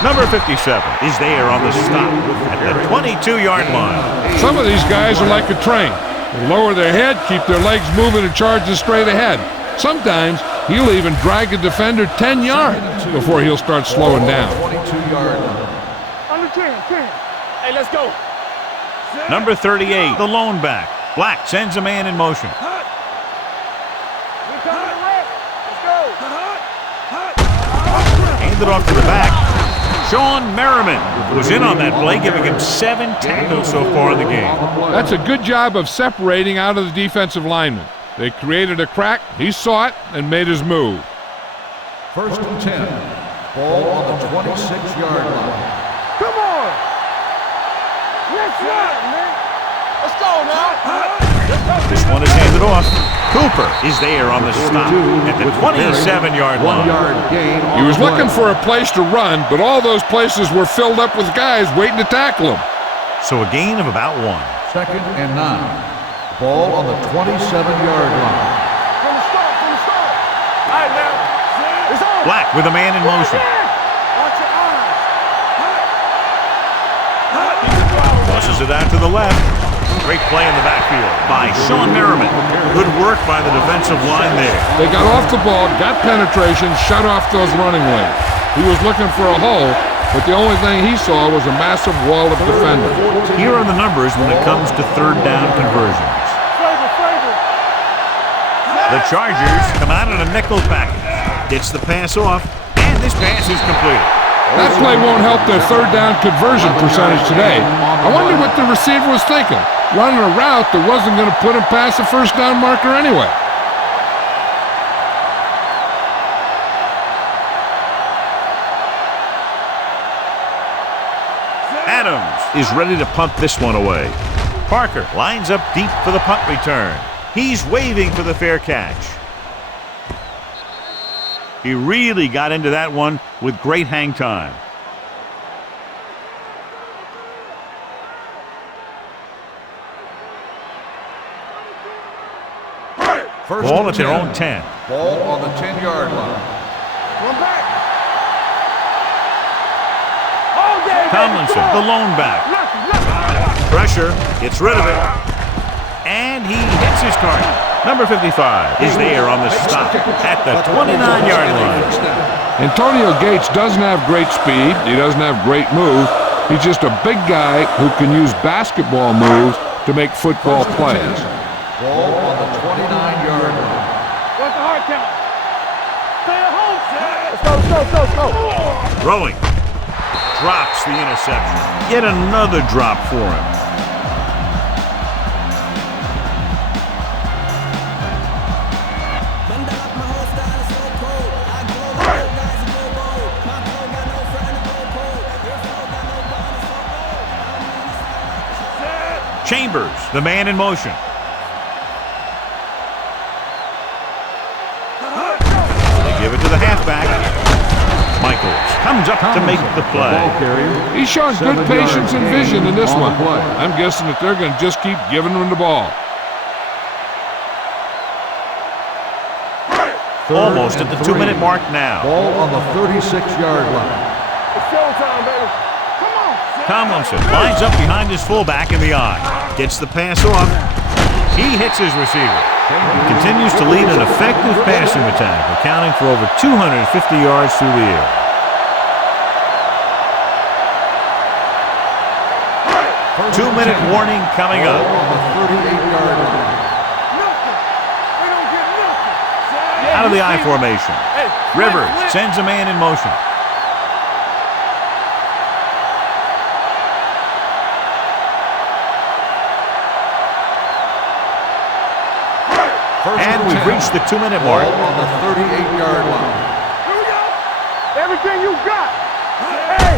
Number 57 is there on the stop at the 22-yard line. Some of these guys are like a train. They lower their head, keep their legs moving, and charge straight ahead. Sometimes he'll even drag a defender 10 yards before he'll start slowing down. 22-yard line. Under 10. Hey, let's go. Number 38, the lone back. Black sends a man in motion. We coming to wreck. Let's go. hand it off to the back. Sean Merriman was in on that play, giving him 7 tackles so far in the game. That's a good job of separating out of the defensive lineman. They created a crack, he saw it, and made his move. 1st and 10. Ball on the 26-yard line. Come on. Let's run, man. Let's go now. This one is handed off. Cooper is there on the stop at the 27-yard line. 1-yard gain. He was looking for a place to run, but all those places were filled up with guys waiting to tackle him. So a gain of about 1. 2nd and 9. Ball on the 27-yard line. From the start. All right, now. It's on. Black with a man in motion. Watch your eyes. Tosses it out to the left. Great play in the backfield by Sean Merriman. Good work by the defensive line there. They got off the ball, got penetration, shut off those running lanes. He was looking for a hole, but the only thing he saw was a massive wall of defenders. Here are the numbers when it comes to 3rd down conversions. The Chargers come out in a nickel package. Gets the pass off, and this pass is completed. That play won't help their 3rd down conversion percentage today. I wonder what the receiver was thinking. Running a route that wasn't going to put him past the 1st down marker anyway. Adams is ready to punt this one away. Parker lines up deep for the punt return. He's waving for the fair catch. He really got into that one with great hang time. Ball at their own 10. Ball on the 10-yard line. Run back. Tomlinson, the lone back. Pressure, gets rid of it. And he hits his target. Number 55 is there on the stop at the 29-yard line. Antonio Gates doesn't have great speed. He doesn't have great move. He's just a big guy who can use basketball moves to make football plays. Ball on the 29-yard line. What's the hard count? Stay at home, sir. Let's go. Throwing. Drops the interception. Yet another drop for him. Chambers, the man in motion. They give it to the halfback. Michaels comes up to make the play. He's showing good patience and vision in this one. I'm guessing that they're going to just keep giving him the ball. Almost at the 2-minute mark now. Ball on the 36-yard line. It's showtime, baby. Come on. Tomlinson lines up behind his fullback in the eye. Gets the pass off. He hits his receiver. Continues to lead an effective passing attack, accounting for over 250 yards through the air. Two-minute warning coming up. On the 38-yard line. Out of the I formation. Rivers sends a man in motion. And we've reached the 2-minute mark. Ball on the 38-yard line. Here we go. Everything you got. Hey.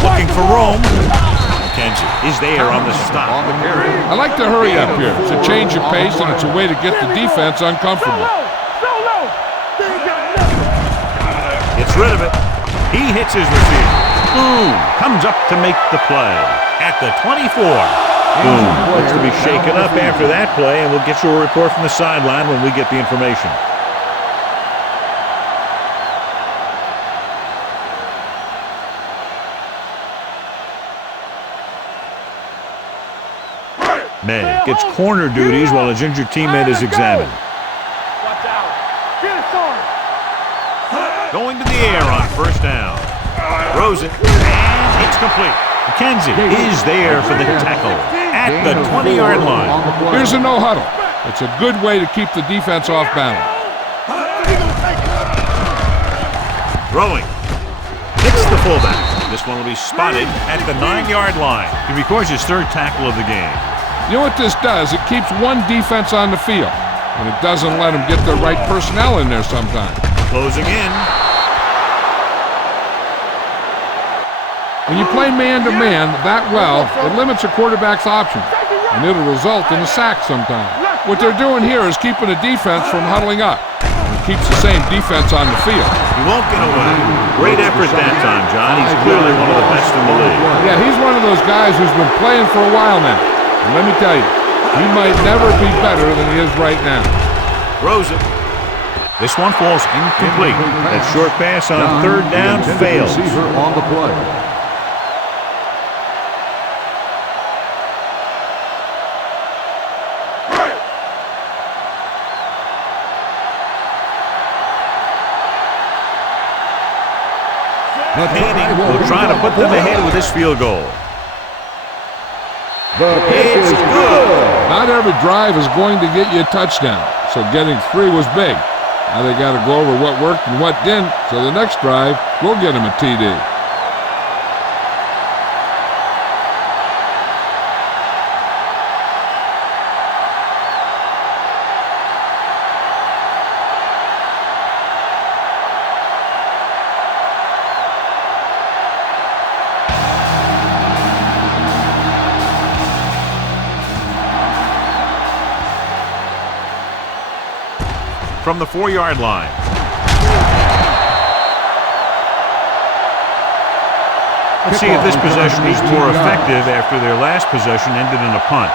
Looking for room. McKenzie is there on the stop. On the carry. I like to hurry up here. It's a change of pace, and it's a way to get the defense uncomfortable. Solo. Gets rid of it. He hits his receiver. Boom. Comes up to make the play at the 24. Boom. Looks to be shaken up after that play, and we'll get you a report from the sideline when we get the information. May gets corner duties while his injured teammate is examined. Watch out. Get it started. Going to the air on 1st down. Throws it, and it's complete. McKenzie is there for the tackle at the 20-yard line. Here's a no huddle. It's a good way to keep the defense off balance. Throwing. Hits the fullback. This one will be spotted at the 9-yard line. He records his third tackle of the game. You know what this does? It keeps one defense on the field, and it doesn't let them get the right personnel in there sometimes. Closing in. When you play man-to-man that well, it limits a quarterback's options, and it'll result in a sack sometimes. What they're doing here is keeping the defense from huddling up. It keeps the same defense on the field. He won't get away. Great effort that time, John. He's clearly one of the best in the league. Yeah, he's one of those guys who's been playing for a while now. And let me tell you, he might never be better than he is right now. Throws it. This one falls incomplete. That short pass on third down fails. On the play. Manning will try to put them ahead with this field goal. It's good. Not every drive is going to get you a touchdown, so getting 3 was big. Now they got to go over what worked and what didn't, so the next drive will get him a TD. From the 4-yard line. Let's see if this possession is more effective after their last possession ended in a punt.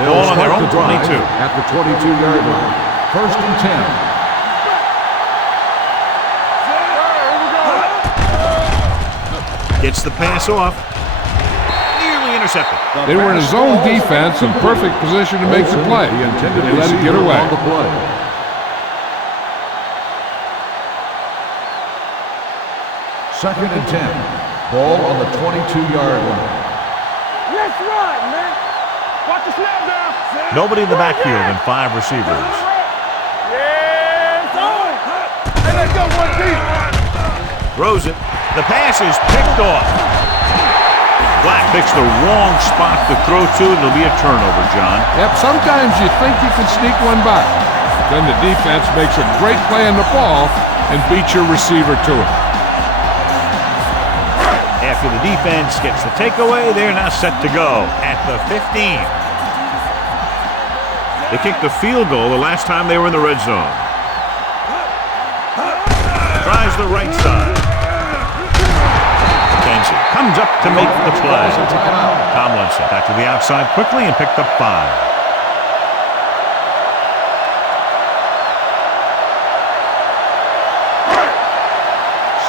Ball on their own 22. At the 22-yard line. First and 10. Gets the pass off. Intercepted. They were in a zone defense in perfect position to make the play. They let it get away. Second and 10. Ball on the 22-yard line. Let's run, man. Watch the snap down. Nobody in the backfield and 5 receivers. Yes, on. Hey, let's go, 1 deep. Throws it. The pass is picked off. Black picks the wrong spot to throw to, and it'll be a turnover, John. Yep, sometimes you think you can sneak one by. Then the defense makes a great play on the ball and beats your receiver to it. After the defense gets the takeaway, they're now set to go at the 15. They kicked the field goal the last time they were in the red zone. Tries the right side. Comes up to make the play. Tomlinson back to the outside quickly and picked up 5.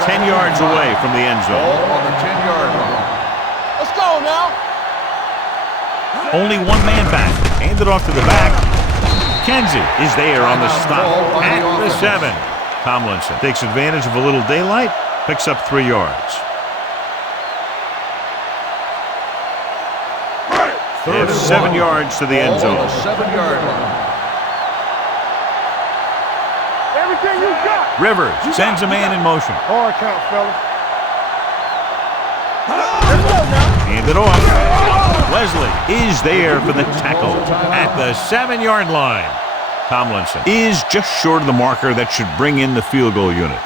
Ten yards away from the end zone. On the 10-yard line. Let's go now. Only one man back. Hand it off to the back. Kenzie is there on the stop at the 7. Tomlinson takes advantage of a little daylight, picks up 3 yards. They have 7 yards to the end zone. On the 7-yard line. Everything you got. Rivers sends a man in motion. Hard count, fellas. Let's go now. Hand it off. Leslie is there for the tackle at the 7-yard line. Tomlinson is just short of the marker that should bring in the field goal unit.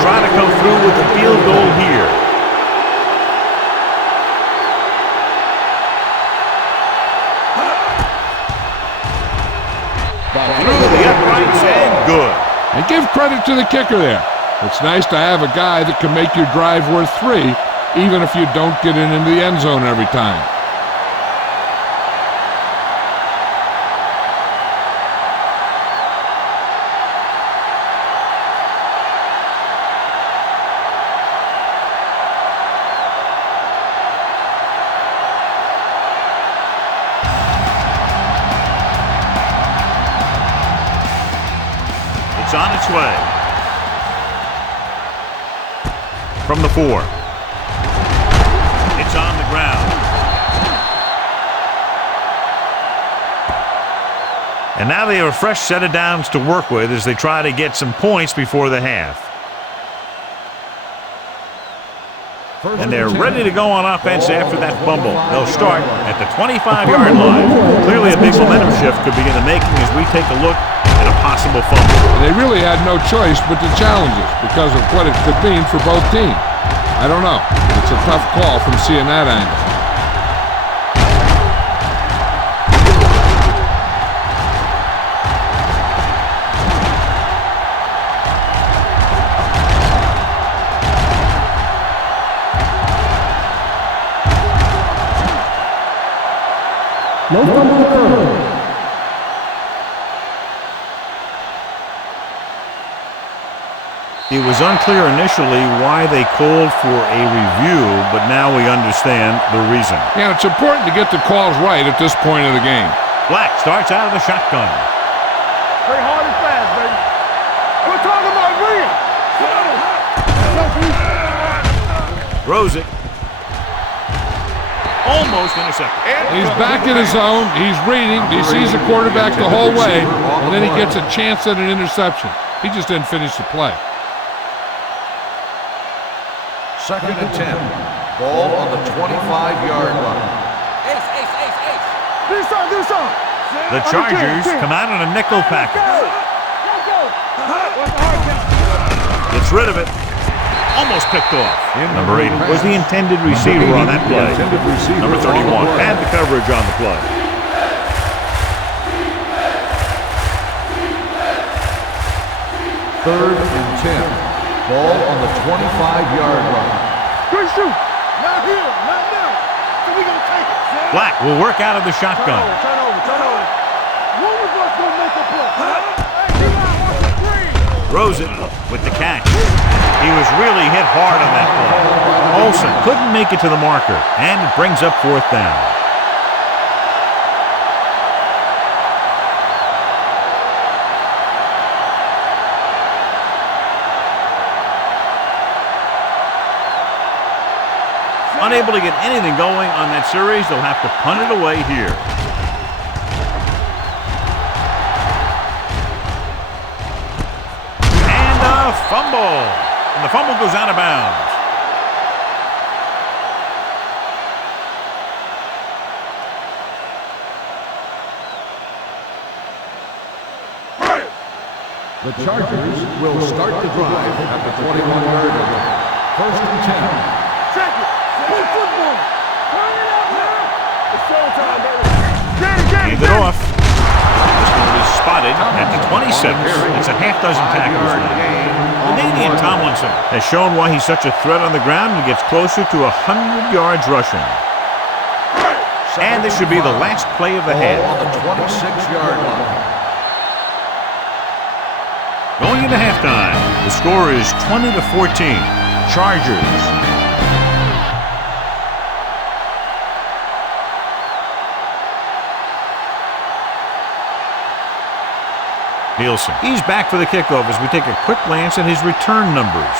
Trying to come through with the field goal here. Through the uprights and good. And give credit to the kicker there. It's nice to have a guy that can make your drive worth 3, even if you don't get it into the end zone every time. It's on its way. from the 4. It's on the ground. And now they have a fresh set of downs to work with as they try to get some points before the half. And they're ready to go on offense after that fumble. They'll start at the 25-yard line. Clearly a big momentum shift could begin the making as we take a look at a possible fumble. They really had no choice but to challenge it because of what it could mean for both teams. I don't know. It's a tough call from seeing that angle. No fumble occurred. It was unclear initially why they called for a review, but now we understand the reason. Yeah, it's important to get the calls right at this point of the game. Black starts out of the shotgun. Play hard and fast, baby. We're talking about real. Throws it. Almost intercepted. He's back in his zone. He's reading. He sees the quarterback the whole way, and then he gets a chance at an interception. He just didn't finish the play. 2nd and 10. Ball on the 25-yard line. Do something. The Chargers come out in a nickel package. Gets rid of it. Almost picked off. Number 8 was the intended receiver on that play. Number 31 had the coverage on the play. Third and 10. Ball on the 25-yard line. Good shoot. Not here. Not now. So we gonna take it. Black will work out of the shotgun. Turn over. One of us gonna make a play. Hey, get out on the screen. Throws it with the catch. He was really hit hard on that play. Olsen couldn't make it to the marker, and it brings up 4th down. Unable to get anything going on that series, they'll have to punt it away here. And a fumble. And the fumble goes out of bounds. The Chargers will start the drive at the 21-yard line. 1st and 10. Check it. Play football. Turn it up, man. It's showtime, baby. Hand it off. This one is spotted at the 26. It's a half dozen tackles. Canadian Tomlinson has shown why he's such a threat on the ground and gets closer to 100 yards rushing. And this should be the last play of the half. On the 26-yard line. Going into halftime, the score is 20-14. Chargers. Nielsen. He's back for the kickoff as we take a quick glance at his return numbers.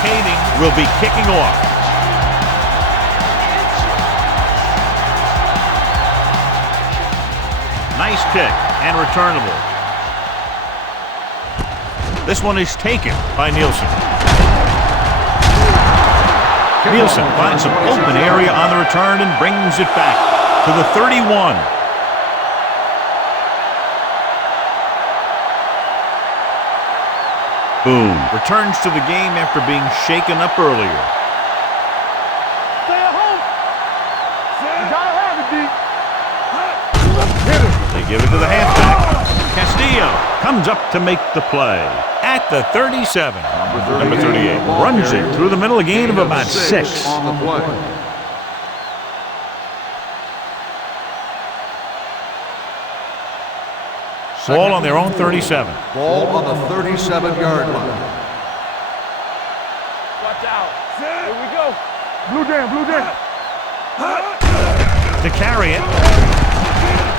Kading will be kicking off. Nice kick and returnable. This one is taken by Nielsen. Nielsen finds some open area on the return and brings it back to the 31. Boom. Returns to the game after being shaken up earlier. Stay at home. You gotta have it, D. They give it to the halfback. Castillo comes up to make the play at the 37. Number 38 runs it through the middle, a gain of about 6. On the play. Ball on their own 37. Ball on the 37-yard line. Watch out. Here we go. Blue down. To carry it.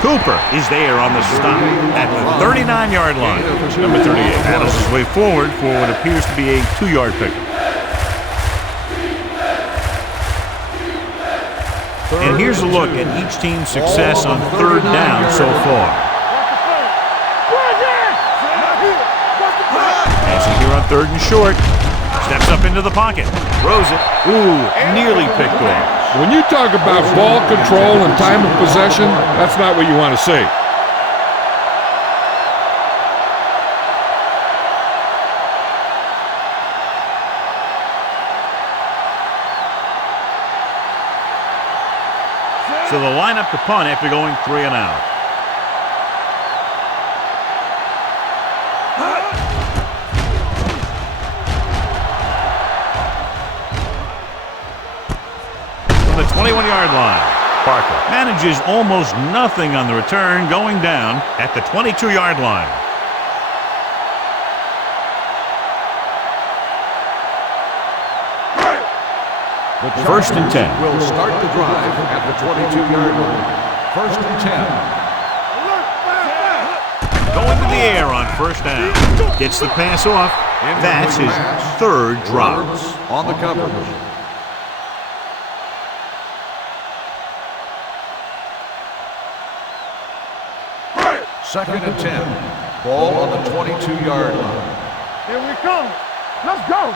Cooper is there on the stop at the 39-yard line. Number 38 battles his way forward for what appears to be a 2-yard pickup. And here's a look at each team's success on third down so far. Passing here on third and short. Steps up into the pocket. Throws it. Ooh, nearly picked off. When you talk about ball control and time of possession, that's not what you want to see. So the lineup to punt after going 3 and out. From the 21-yard line, Parker manages almost nothing on the return, going down at the 22-yard line. First and 10. Will start the drive at the 22-yard line. First and 10. Going to the air on first down. Gets the pass off. That's his third drop. On the coverage. Second and 10. Ball on the 22-yard line. Here we come. Let's go.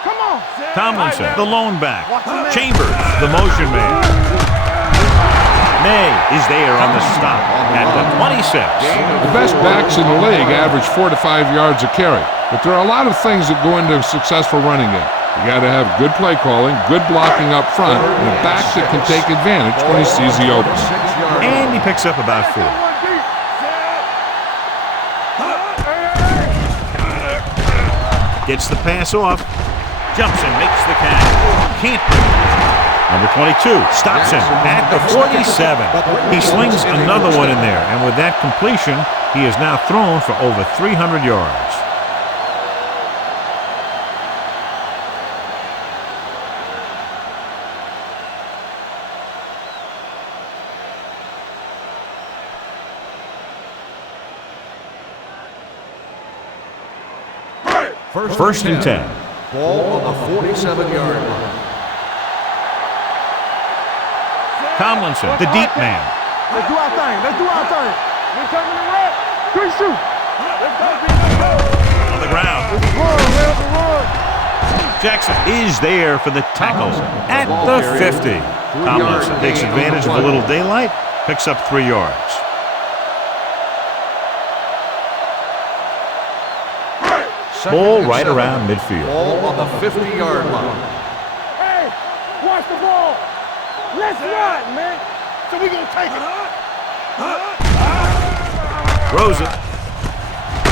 Come on. Tomlinson, the lone back. Chambers, the motion man. May is there on the stop at the 26. The best backs in the league average 4 to 5 yards a carry. But there are a lot of things that go into a successful running game. You got to have good play calling, good blocking up front, and a back that can take advantage when he sees the open. And he picks up about 4. Gets the pass off. Jumps and makes the catch. Can't bring it. Number 22 stops him at the 47. He slings another one in there, and with that completion, he is now thrown for over 300 yards. First and 10. Ball on the 47-yard line. Tomlinson, the deep man. Let's do our thing. Let's do our thing. We're coming to run. Good shoot. Let's go. On the ground. Run. Jackson is there for the tackle at the 50. Tomlinson takes advantage of a little daylight, picks up 3 yards. Ball right around midfield. Ball on the 50-yard line. Hey, watch the ball. Let's run, man. So we gonna take it. Throws it.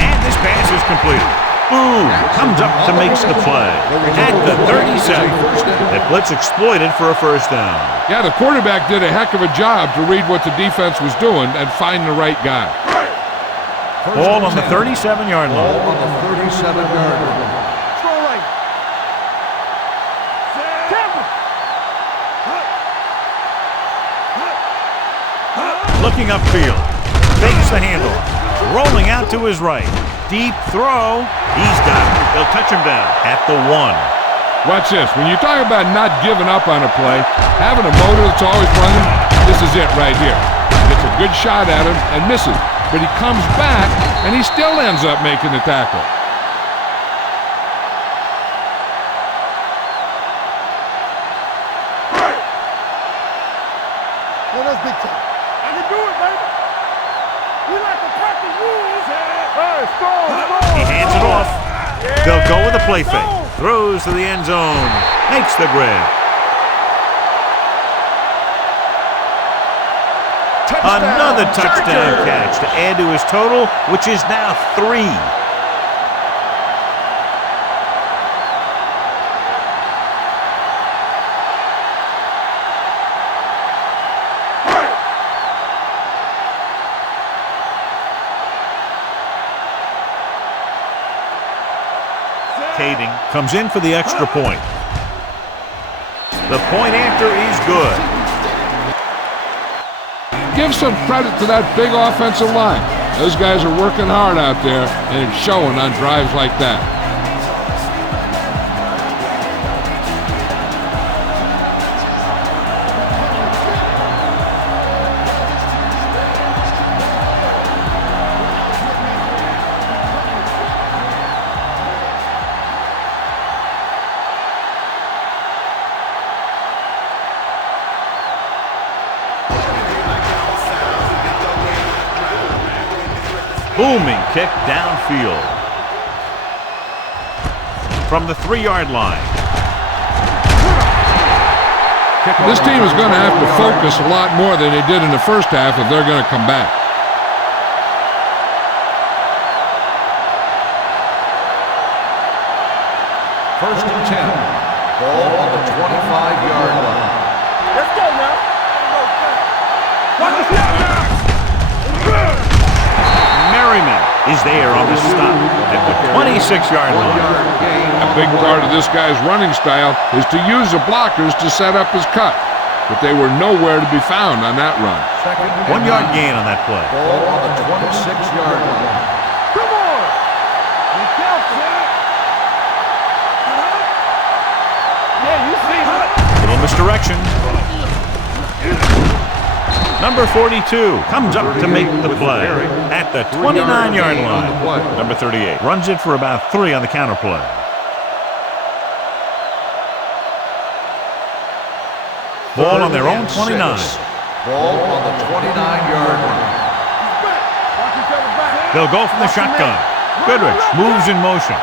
And this pass is completed. Ooh, comes up to makes the play. At the 37. That blitz exploited for a first down. Yeah, the quarterback did a heck of a job to read what the defense was doing and find the right guy. Ball on the 37-yard line. Ball on the 37-yard line. Throw right. Looking upfield. Fakes the handoff. Rolling out to his right. Deep throw. He's got it. They'll touch him down at the 1. Watch this. When you talk about not giving up on a play, having a motor that's always running, this is it right here. Gets a good shot at him and misses. But he comes back, and he still ends up making the tackle. Yeah, that's big time. I can do it, baby. We like to practice rules. Hey, score. He hands it off. They'll go with a play fake. Throws to the end zone. Makes the grab. Another touchdown catch to add to his total, which is now 3. Kading comes in for the extra point. The point after is good. give some credit to that big offensive line. Those guys are working hard out there, and it's showing on drives like that. Booming kick downfield. From the 3-yard line. This team is going to have to focus a lot more than they did in the first half if they're going to come back. First and 10. Ball on the 25-yard line. Let's go now. Watch the snap now. Merriman is there on the stop at the 26-yard line. A big part of this guy's running style is to use the blockers to set up his cut, but they were nowhere to be found on that run. 1-yard gain on that play. Ball on the 26-yard line. Come on. Be careful. Yeah, you see that. Little misdirection. Number 42 comes up to make the play at the 29-yard line. Number 38 runs it for about 3 on the counter play. Ball on their own 29. Ball on the 29-yard line. They'll go from the shotgun. Goodrich moves in motion.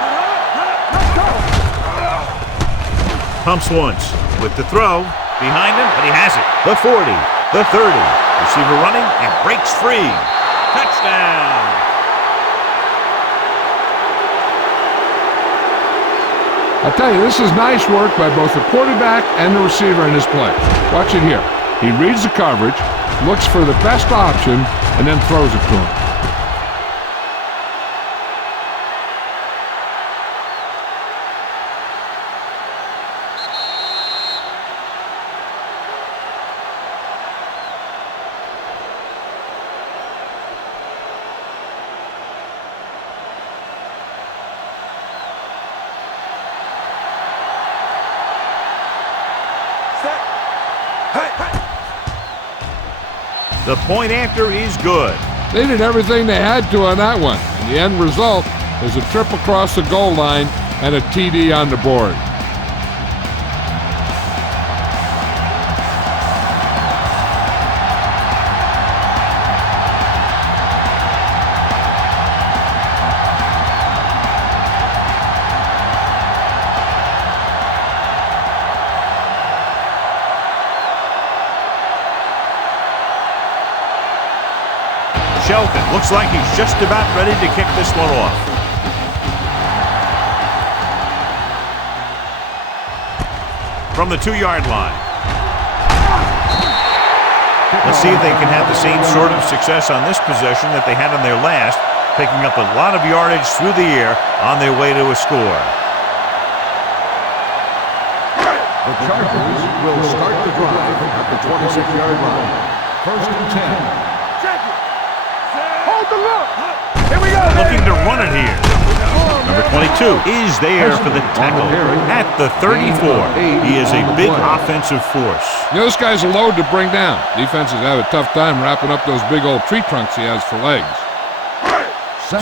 Pumps once with the throw. Behind him, but he has it. The 40, the 30. Receiver running and breaks free. Touchdown. I tell you, this is nice work by both the quarterback and the receiver in this play. Watch it here. He reads the coverage, looks for the best option, and then throws it to him. The point after is good. They did everything they had to on that one, and the end result is a trip across the goal line and a TD on the board. Shelton looks like he's just about ready to kick this one off. From the 2-yard line. Let's see if they can have the same sort of success on this possession that they had on their last, picking up a lot of yardage through the air on their way to a score. The Chargers will start the drive at the 26-yard line. First and 10. Hold the look. Here we go. Looking to run it here. Number 22 is there for the tackle at the 34. He is a big offensive force. You know, this guy's a load to bring down. Defenses have a tough time wrapping up those big old tree trunks he has for legs.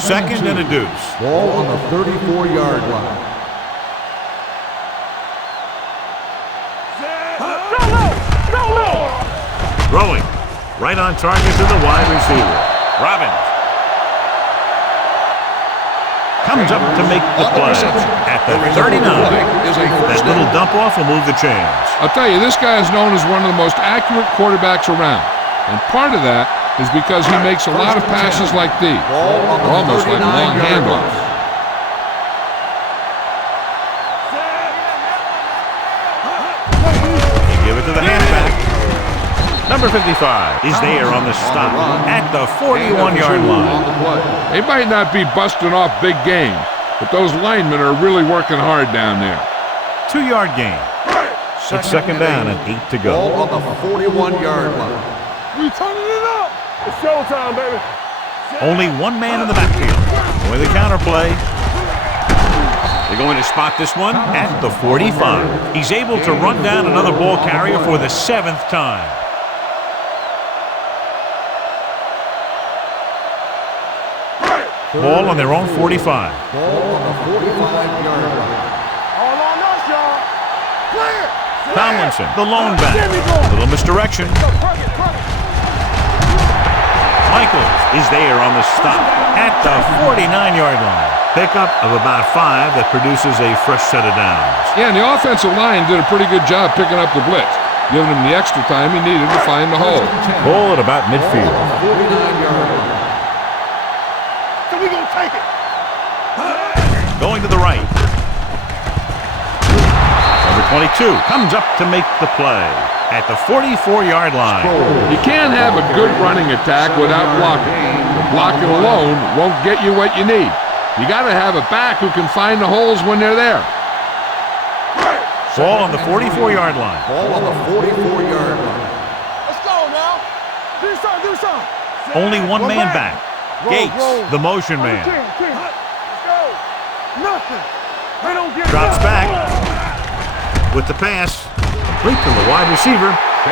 Second and a deuce. Ball on the 34-yard line. Throwing right on target to the wide receiver. Robbins comes up to make the play at the 39. That little dump off will move the chains. I'll tell you, this guy is known as one of the most accurate quarterbacks around. And part of that is because he makes a lot of passes like these. They're almost like long handoffs. Give it to the halfback. Number 55 is there on the stop at the 41-yard line. They might not be busting off big games, but those linemen are really working hard down there. 2-yard gain. It's second down and 8 to go. Ball on the 41-yard line. We turning it up. It's showtime, baby. Only one man in the backfield. With a counterplay. They're going to spot this one at the 45. He's able to run down another ball carrier for the 7th time. Ball on their own 45. Ball on the 45-yard line. All on us, y'all. Clear. Tomlinson, the lone back. Little misdirection. Michaels is there on the stop at the 49-yard line. Pickup of about 5 that produces a fresh set of downs. Yeah, and the offensive line did a pretty good job picking up the blitz, giving him the extra time he needed to find the hole. Ball at about midfield. 49-yard line. So we gonna take it. Going to the right. Number 22 comes up to make the play at the 44-yard line. You can't have a good running attack without blocking. Blocking alone won't get you what you need. You got to have a back who can find the holes when they're there. Ball on the 44-yard line. Ball on the 44-yard line. Let's go now. Do something. Only one man back. Gates, the motion man. Let's go. Nothing. They don't get Drops nothing. back with the pass. Complete to the wide receiver.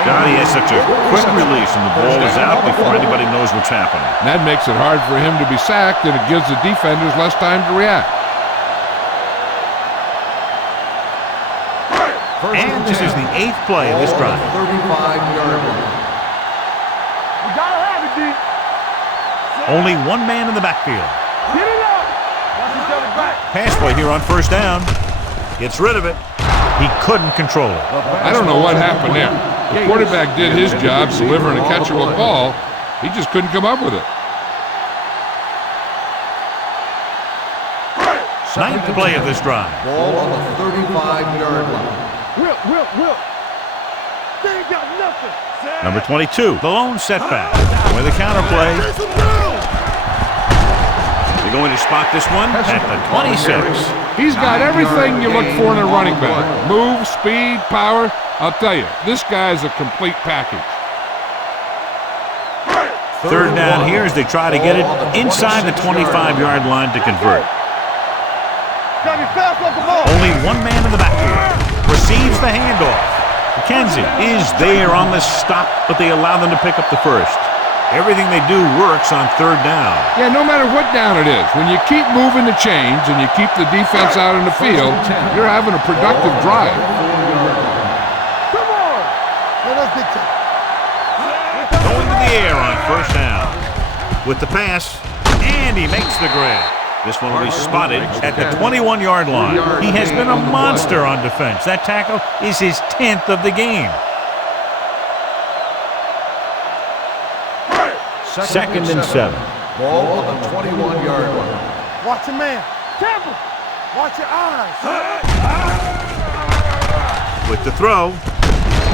God, he has such a quick release, and the ball is out before anybody knows what's happening. That makes it hard for him to be sacked, and it gives the defenders less time to react. And this is the 8th play of this drive. 35-yard line. We gotta have it, D. Only one man in the backfield. Get it up. Watch each other back. Pass play here on first down. Gets rid of it. He couldn't control it. I don't know what happened there. The quarterback did his job, delivering a catchable ball. He just couldn't come up with it. 9th play of this drive. Ball on the 35-yard line. Whip. They ain't got nothing. Number 22, the lone setback. With a counterplay. They're going to spot this one at the 26. He's got everything you look for in a running back. Move, speed, power. I'll tell you, this guy's a complete package. 3rd down here as they try to get it inside the 25-yard line to convert. Got me fast off the ball. Only one man in the backfield. Receives the handoff. McKenzie is there on the stop, but they allow them to pick up the first. Everything they do works on 3rd down. Yeah, no matter what down it is, when you keep moving the chains and you keep the defense out in the field, you're having a productive drive. Come on. Let's get to it. Going to the air on first down. With the pass, and he makes the grab. This one will be spotted at the 21-yard line. He has been a monster on defense. That tackle is his 10th of the game. 2nd and 7. Ball on the 21-yard line. Watch your man. Temple. Watch your eyes. With the throw,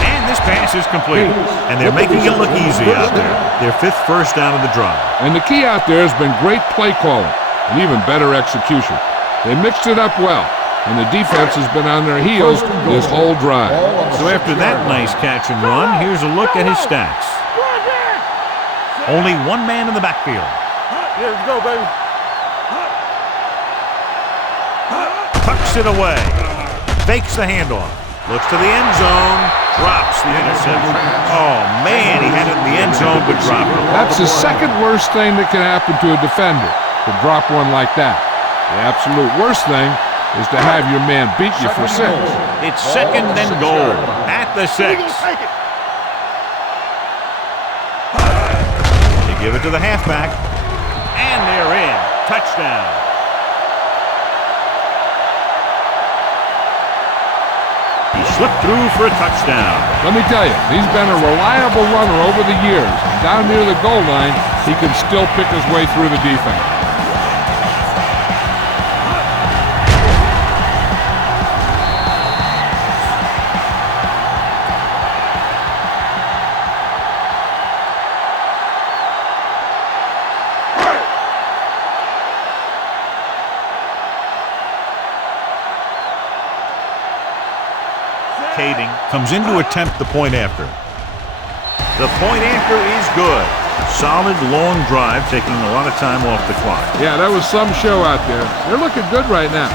and this pass is complete. And they're making it look easy out there. Their 5th first down of the drive. And the key out there has been great play calling and even better execution. They mixed it up well, and the defense has been on their heels this whole drive. So after that nice catch and run, here's a look at his stats. Only one man in the backfield. Here we go, baby. Tucks it away. Fakes the handoff. Looks to the end zone. Drops the interception. Oh, man, he had it in the end zone, but dropped it. That's the second worst thing that can happen to a defender, to drop one like that. The absolute worst thing is to have your man beat you for 6. It's 2nd and goal at the 6. We gonna take it. They give it to the halfback, and they're in. Touchdown. He slipped through for a touchdown. Let me tell you, he's been a reliable runner over the years. Down near the goal line, he can still pick his way through the defense. Comes in to attempt the point after. The point after is good. Solid, long drive, taking a lot of time off the clock. Yeah, that was some show out there. They're looking good right now.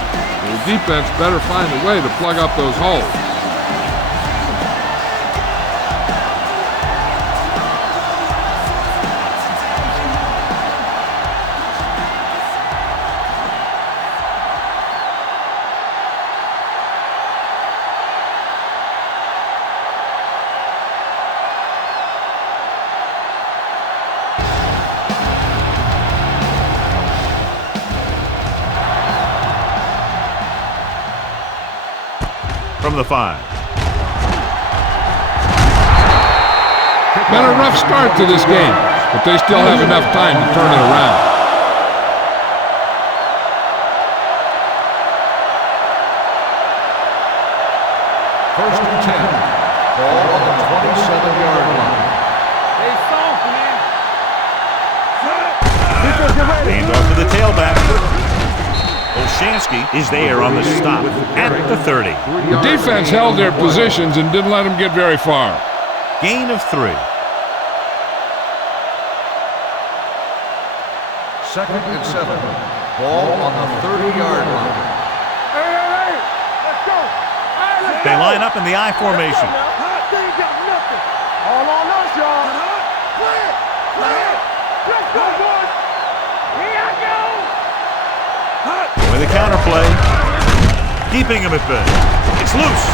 The defense better find a way to plug up those holes. From the 5. Been a rough start to this game, but they still have enough time to turn it around. First and 10. Ball on the 27-yard line. Stay soft, man. Hand off to the tailback. Olshansky is there on the stop at the 30. The defense held their positions and didn't let them get very far. Gain of 3. Second and 7. Ball on the 30-yard line. Hey, let's go. Hey, let's They go. line up in the I formation. They ain't got nothing. All on us, y'all. Play it. Play it. Let's go, boys. Here I go. With a counterplay, keeping him at bay. It's loose.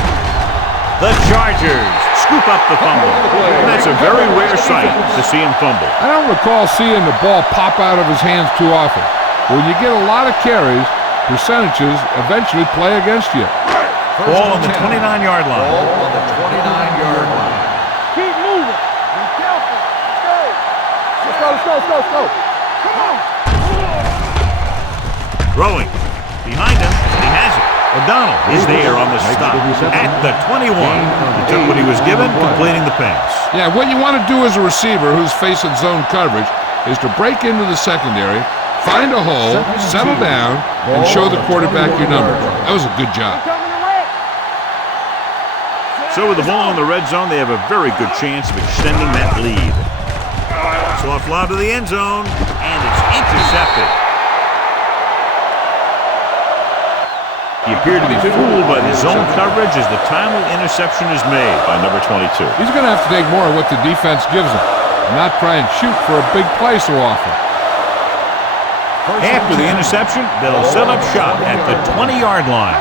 The Chargers scoop up the fumble. And that's a very rare sight to see him fumble. I don't recall seeing the ball pop out of his hands too often. When you get a lot of carries, percentages eventually play against you. Ball on the 29-yard line. Ball on the 29-yard line. Keep moving. Be careful. Let's go. Let's go. Come on. Throwing. Behind him, he has it. O'Donnell is there on the stop at the 21. He took what he was given, completing the pass. Yeah, what you want to do as a receiver who's facing zone coverage is to break into the secondary, find a hole, settle down, and show the quarterback your number. That was a good job. Coming to red. So with the ball in the red zone, they have a very good chance of extending that lead. Soft lob to the end zone, and it's intercepted. He appeared to be fooled by the zone coverage as the timely interception is made by number 22. He's going to have to take more of what the defense gives him and not try and shoot for a big play so often. After the interception, they'll set up shop at the 20-yard line.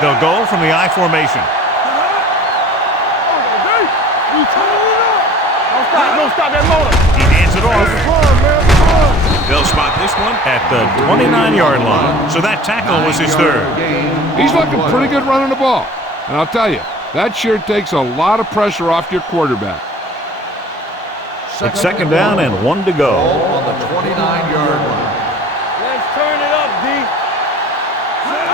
They'll go from the I formation. Don't stop that motor. He hands it off. Come on, man. Come on. They'll spot this one at the 29-yard line. So that tackle was his third. He's looking pretty good running the ball. And I'll tell you, that sure takes a lot of pressure off your quarterback. It's second down and 1 to go. Ball on the 29-yard line. Let's turn it up, D.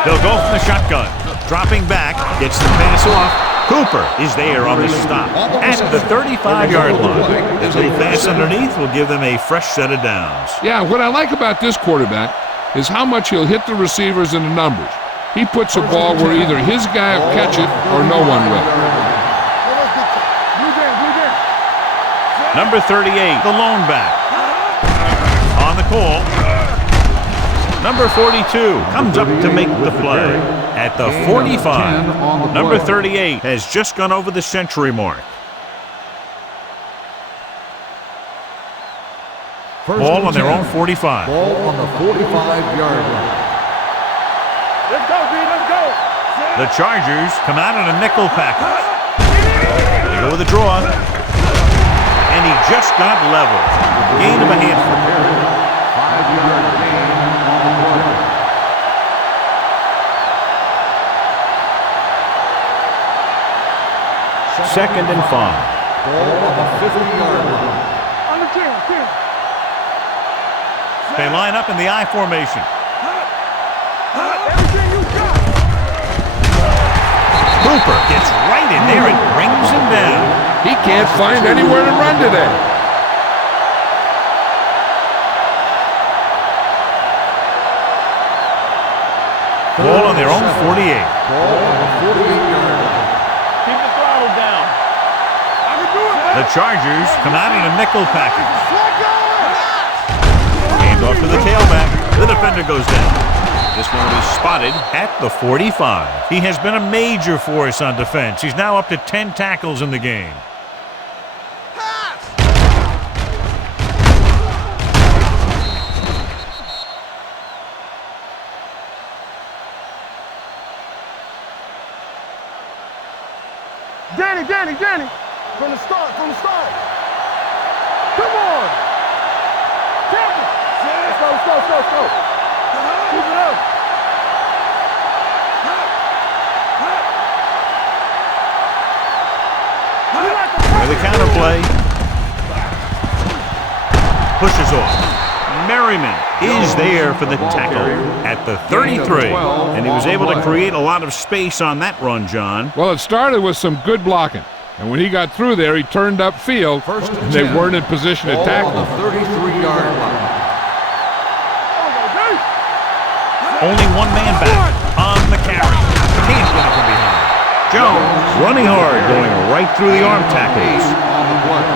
They'll go from the shotgun. Dropping back, gets the pass off. Cooper is there on the stop at the 35-yard line. This little pass underneath will give them a fresh set of downs. Yeah, what I like about this quarterback is how much he'll hit the receivers in the numbers. He puts a ball where either his guy will catch it or no one will. Number 38, the lone back. On the call. Number 42 comes up to make the play at the 45. Number 38 has just gone over the century mark. Ball on their own 45. Ball on the 45-yard line. Let's go, D. Let's go. The Chargers come out in a nickel package. They go with a draw. And he just got level. Gain of a handful. 5-yard gain on the play. Second and 5. Ball on the 50-yard line. On the 10. They line up in the I formation. Everything you got. Cooper gets right in there and brings him down. He can't find anywhere to run today. Ball on their own 48. Ball on the 48-yard line. Keep the throttle down. I can do it, man. The Chargers come out in a nickel package. Hand off to the tailback. The defender goes down. This one is spotted at the 45. He has been a major force on defense. He's now up to 10 tackles in the game. Danny. From the start. Come on. Tackle. Let's go. Keep it up. For the counter play. Pushes off. Merriman is there for the tackle at the 33. And he was able to create a lot of space on that run, John. Well, it started with some good blocking. And when he got through there, he turned upfield, and they weren't in position to tackle him. 33-yard line. Only one man back on the carry. Can't get it from behind. Jones running hard, going right through the arm tackles. On the play.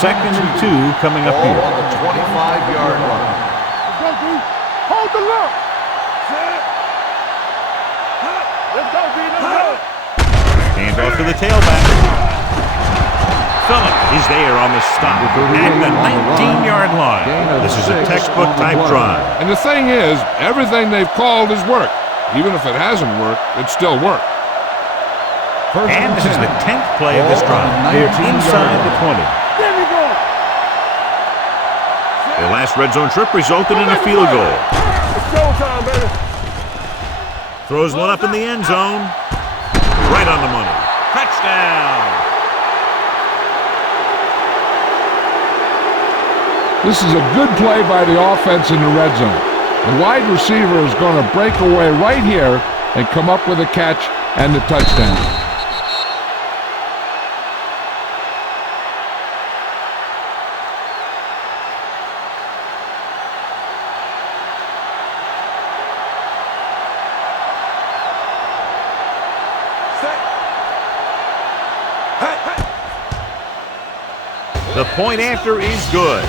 Second and 2 coming up here. On the 25-yard line. Let's go, D. Hold the look. Let's go, D. Let's go. Hand off to the tailback. Phillip is there on the stop at the 19-yard line. This is a textbook type drive. And the thing is, everything they've called has worked. Even if it hasn't worked, it still worked. And this is the 10th play of this drive. They're inside the 20. There we go. Their last red zone trip resulted in a field goal. It's showtime, baby. Throws one up in the end zone. Right on the money. Touchdown. This is a good play by the offense in the red zone. The wide receiver is going to break away right here and come up with a catch and the touchdown. The point after is good.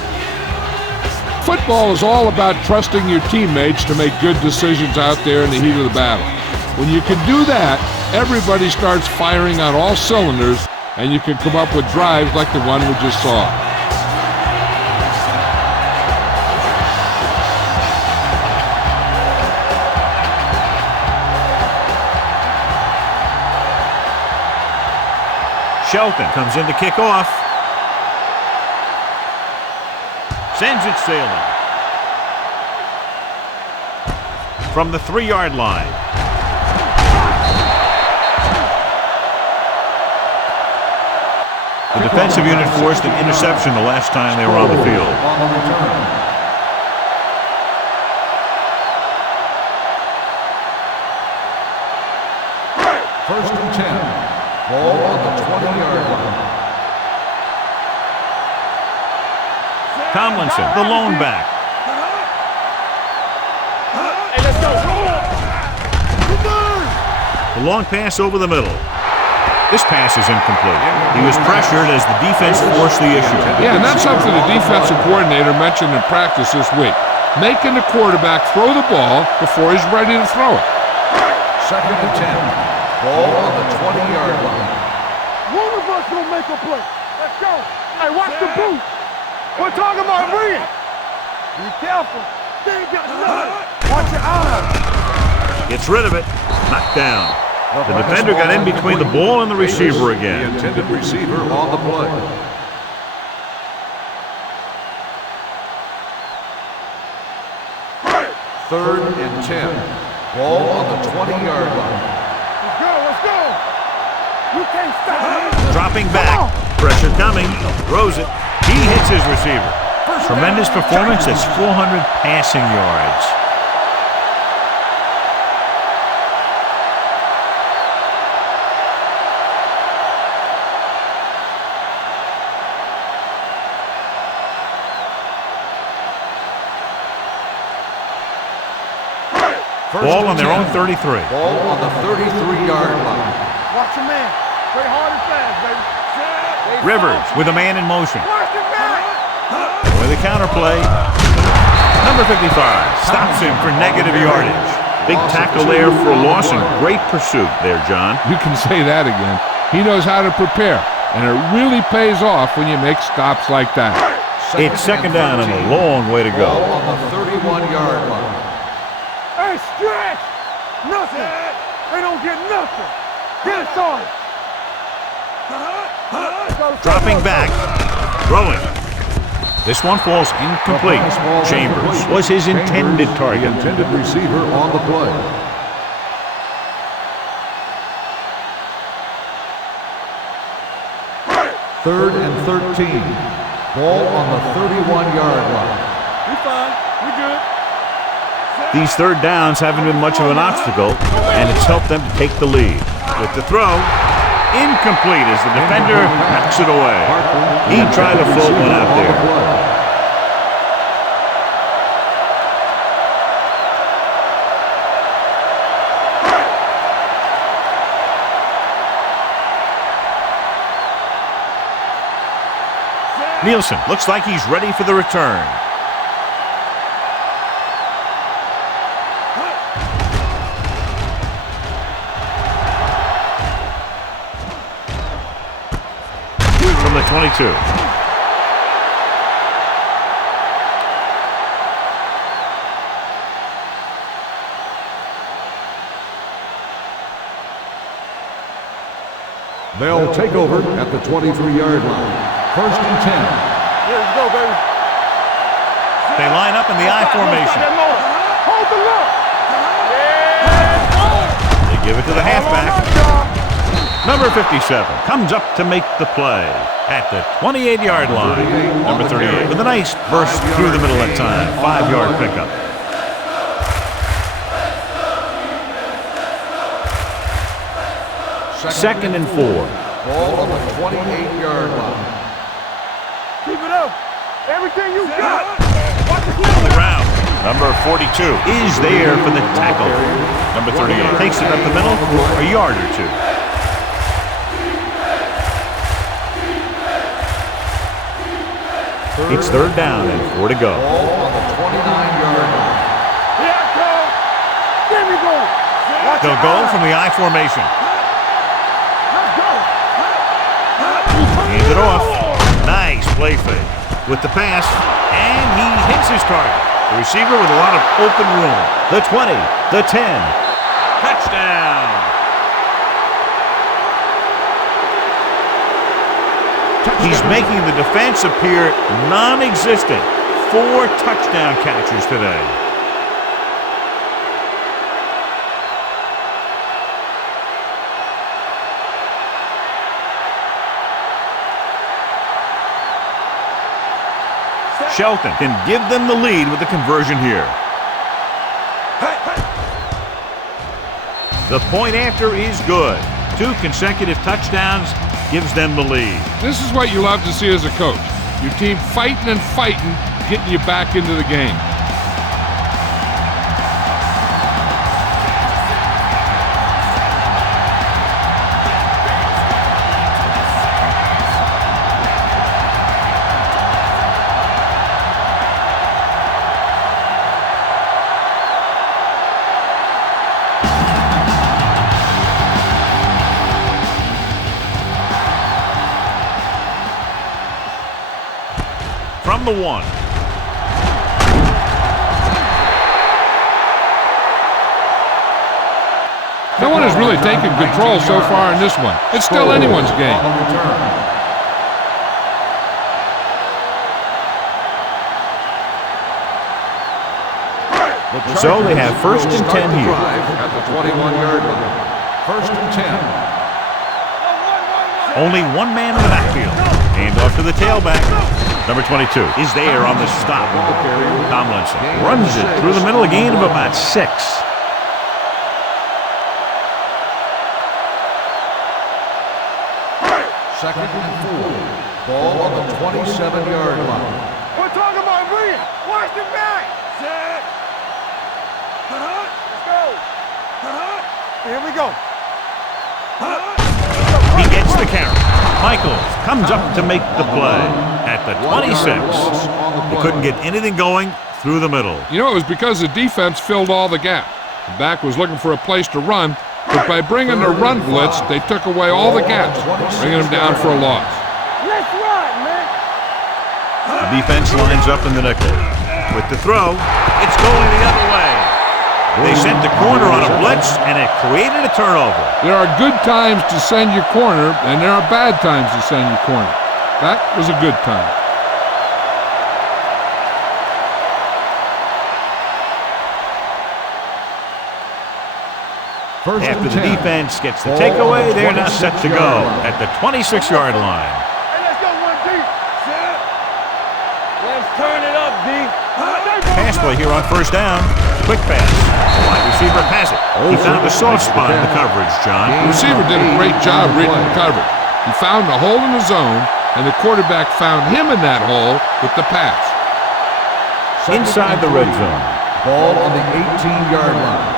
Football is all about trusting your teammates to make good decisions out there in the heat of the battle. When you can do that, everybody starts firing on all cylinders, and you can come up with drives like the one we just saw. Shelton comes in to kick off. Sends it sailing. From the 3-yard line. The defensive unit forced an interception the last time they were on the field. First and 10. Ball on the 20-yard line. Tomlinson, the lone back. Hey, let's go. The long pass over the middle. This pass is incomplete. He was pressured as the defense forced the issue. Yeah, and that's something the defensive coordinator mentioned in practice this week. Making the quarterback throw the ball before he's ready to throw it. Second and 10. Ball on the 20-yard line. One of us will make a play. Let's go. Hey, watch the boot. We're talking about reading. Be careful. They got nothing. Watch your eyes. Gets rid of it. Knocked down. The defender got in between the ball and the receiver again. The intended receiver on the play. Third and 10. Ball on the 20-yard line. Let's go. You can't stop. Dropping back. Pressure coming. Throws it. He hits his receiver. Tremendous performance. That's 400 passing yards. Ball on their own 33. Ball on the 33-yard line. Watch your man. Play hard and fast, baby. Rivers with a man in motion. Watch your man. With a counterplay. Number 55 stops him for negative yardage. Big tackle there for a loss and great pursuit there, John. You can say that again. He knows how to prepare, and it really pays off when you make stops like that. It's second down and a long way to go. Ball on the 31-yard line. Hey, stretch. Nothing. They don't get nothing. Get it started. Dropping back. Throwing. This one falls incomplete. Chambers was his intended target. The intended receiver on the play. Third and 13. Ball on the 31-yard line. We fine. We good. These third downs haven't been much of an obstacle, and it's helped them to take the lead. With the throw, incomplete as the defender knocks it away. He tried to float one out there. Nielsen looks like he's ready for the return. From the 22. They'll take over at the 23-yard line. First and 10. Yeah, let's go, baby. They line up in the I formation. Hold the look. They give it to the halfback. Number 57 comes up to make the play at the 28-yard line. Number 38 with a nice burst through the middle that time. 5-yard pickup. Second and 4. Ball on the 28-yard line. Keep it up. Everything you got. Watch the On the ground. Number 42 is there for the tackle. Number 38 takes it up the middle for a yard or two. It's third down and 4 to go. Ball on the 29-yard line. Here I come. There we go. Watch They'll go from the I formation. Let's go. Hands it off. Nice play fake with the pass, and he hits his target. The receiver with a lot of open room. The 20, the 10. Touchdown. He's making the defense appear non-existent. 4 touchdown catches today. Shelton can give them the lead with the conversion here. The point after is good. 2 consecutive touchdowns gives them the lead. This is what you love to see as a coach. Your team fighting and fighting, getting you back into the game. From the 1. No one has really taken control so far in this one. It's still anyone's game. So they have first and 10 here. At the 21-yard line. First and 10. Only one man in the backfield. Hand off to the tailback. Number 22 is there on the stop. Tomlinson runs it through the middle, a gain of about 6. Second and 4. Ball on the 27-yard line. We're talking about Rhea. Watch the back. Set. Let's go. Here we go. He gets the carry. Michaels comes up to make the play at the 26. He couldn't get anything going through the middle. You know, it was because the defense filled all the gap. The back was looking for a place to run, but by bringing the run blitz, they took away all the gaps, bringing him down for a loss. Let's ride, man. The defense lines up in the nickel. With the throw, it's going the other way. They sent the corner on a blitz, and it created a turnover. There are good times to send your corner, and there are bad times to send your corner. That was a good time. After the defense gets the takeaway, they're now set to go at the 26-yard line. Hey, let's go one deep. Let's turn it up, D. Pass play here on first down. Quick pass. Wide receiver has it. He found a soft spot in the coverage, John. The receiver did a great job reading the coverage. He found a hole in the zone, and the quarterback found him in that hole with the pass. Inside the red zone. Ball on the 18-yard line.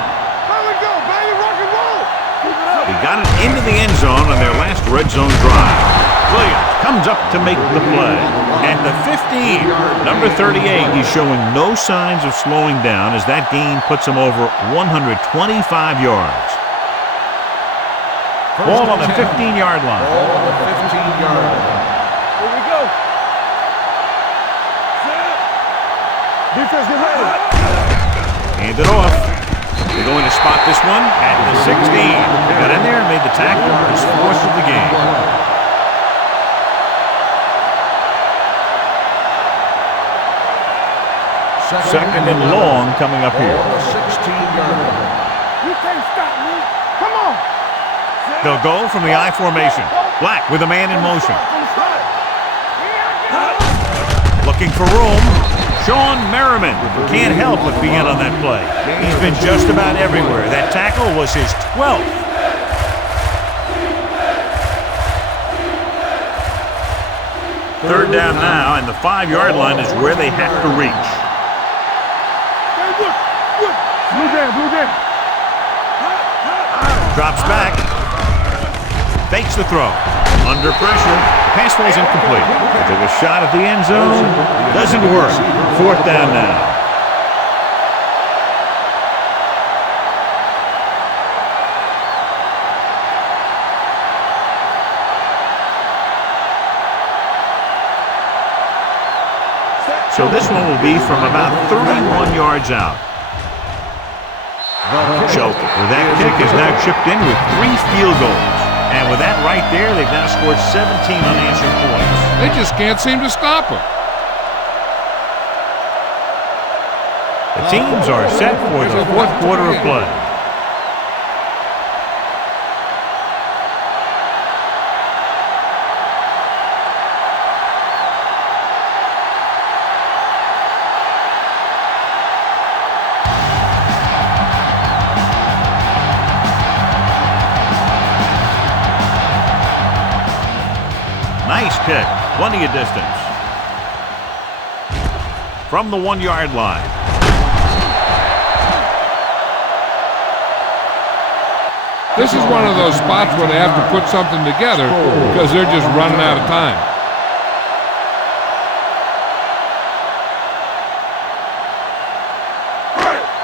Here we go, baby. Rock and roll. Keep it up. He got it into the end zone on their last red zone drive. Williams comes up to make the play. At the 15, number 38, he's showing no signs of slowing down as that gain puts him over 125 yards. Ball on the 15-yard line. Ball on the 15-yard line. Here we go. Defense, get ready. Hand it off. They're going to spot this one at the 16. Got in there and made the tackle. His fourth of the game. Second and long coming up here. Ball on the 16-yard line. You can't stop me. Come on. They'll go from the I formation. Black with a man in motion. Looking for room. Sean Merriman can't help but be in on that play. He's been just about everywhere. That tackle was his 12th. Third down now, and the 5-yard line is where they have to reach. Blue down. Drops back. Fakes the throw. Under pressure. Pass was incomplete. They took a shot at the end zone. Doesn't work. Fourth down now. So this one will be from about 31 yards out. Choke. Well, that kick is now chipped in with 3 field goals. And with that right there, they've now scored 17 unanswered points. They just can't seem to stop him. The teams are set for the fourth quarter of play. Nice kick. Plenty of distance. From the 1-yard line. This is one of those spots where they have to put something together because they're just running out of time.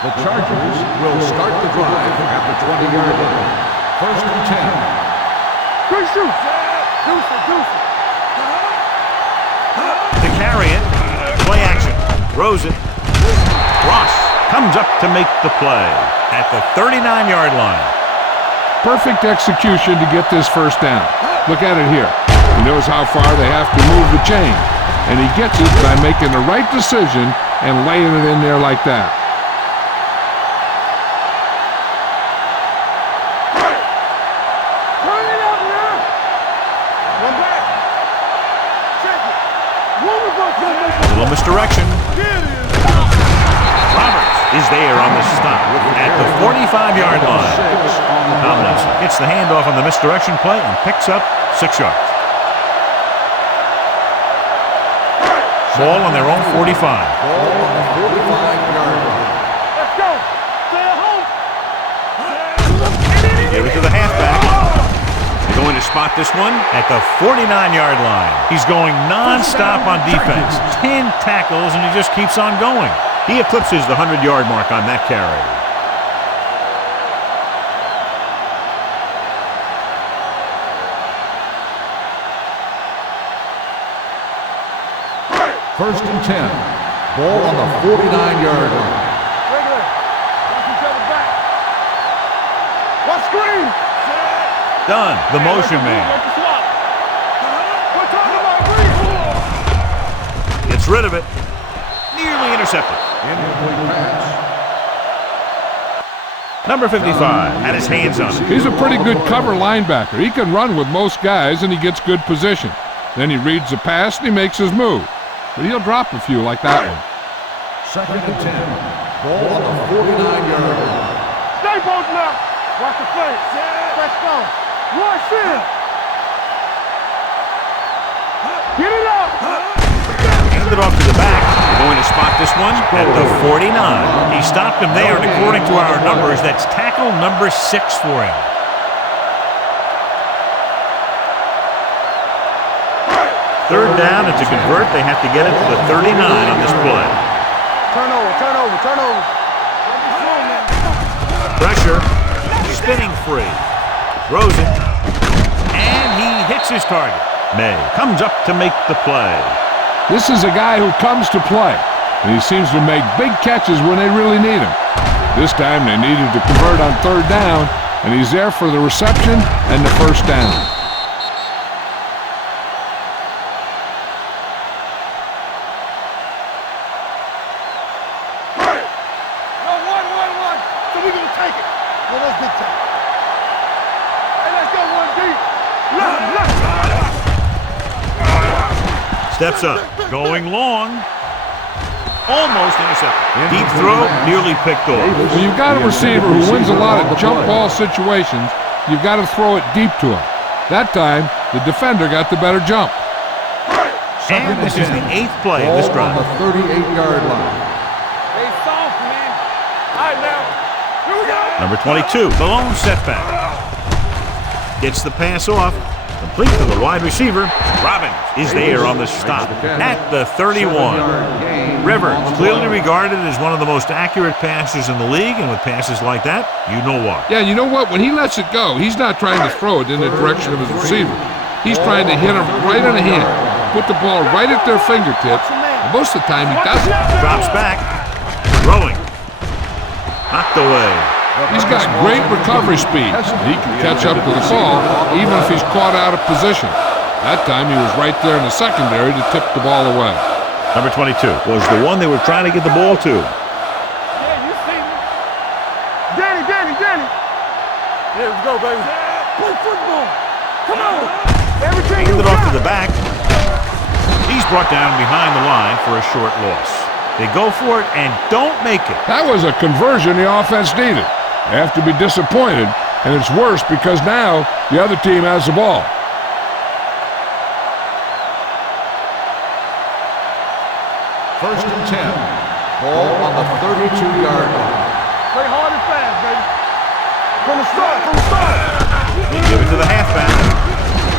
The Chargers will start the drive at the 20-yard line. First and 10. Good shoot. Deuce. To carry it. Play action. Throws it. Ross comes up to make the play at the 39-yard line. Perfect execution to get this first down. Look at it here. He knows how far they have to move the chain, and he gets it by making the right decision and laying it in there like that. Turn it up now. One back. Check it. What was going to make A little misdirection. Roberts is there on the stop at the 45-yard line. Tomlinson gets the handoff on the misdirection play and picks up 6 yards. Ball on their own 45. Ball on the 45-yard line. Let's go. Stay at home. spot this one at the 49-yard line. He's going non-stop on defense. 10 tackles, and he just keeps on going. He eclipses the 100-yard mark on that carry. First and 10. Ball on the 49-yard line. Regular. Watch each other back. Watch screen. Done. The motion man. We're talking about Gets rid of it. Nearly intercepted. Incomplete pass. Number 55 had his hands on it. He's a pretty good cover linebacker. He can run with most guys, and he gets good position. Then he reads the pass, and he makes his move. But he'll drop a few like that one. Second and 10. Ball on the 49-yard line. Stay both now. Watch the play. Let's go. Rush in. Get it up. Hand it off to the back. We're going to spot this one at the 49. He stopped him there, and according to our numbers, that's tackle number 6 for him. Third down, and to convert, they have to get it to the 39 on this play. Turnover. Pressure, spinning free, throws it, and he hits his target. May comes up to make the play. This is a guy who comes to play, and he seems to make big catches when they really need him. This time they needed to convert on third down, and he's there for the reception and the first down. Steps up, going long, almost intercepted. Deep throw, nearly picked off. When you've got a receiver who wins a lot of jump ball situations, you've got to throw it deep to him. That time, the defender got the better jump. And this is the 8th play of this drive. On the 38-yard line. Hey, soft, man. All right, now. Here we go. Number 22, the lone setback. Gets the pass off. Complete to the wide receiver. Robbins is there on the stop at the 31. Rivers, clearly regarded as one of the most accurate passers in the league, and with passes like that, you know why. Yeah, you know what? When he lets it go, he's not trying to throw it in the direction of his receiver. He's trying to hit him right on the hand, put the ball right at their fingertips, and most of the time he doesn't. Drops back, throwing, knocked away. He's got great recovery speed. He can catch up to the ball even if he's caught out of position. That time he was right there in the secondary to tip the ball away. Number 22 was the one they were trying to get the ball to. Yeah, you see me. Danny. Yeah, let's go, baby. Play football. Come on. Everything Handed you off to got. the back. He's brought down behind the line for a short loss. They go for it and don't make it. That was a conversion the offense needed. They have to be disappointed, and it's worse because now the other team has the ball. First and 10. Ball on the 32-yard line. Play hard and fast, baby. From the start. They give it to the halfback.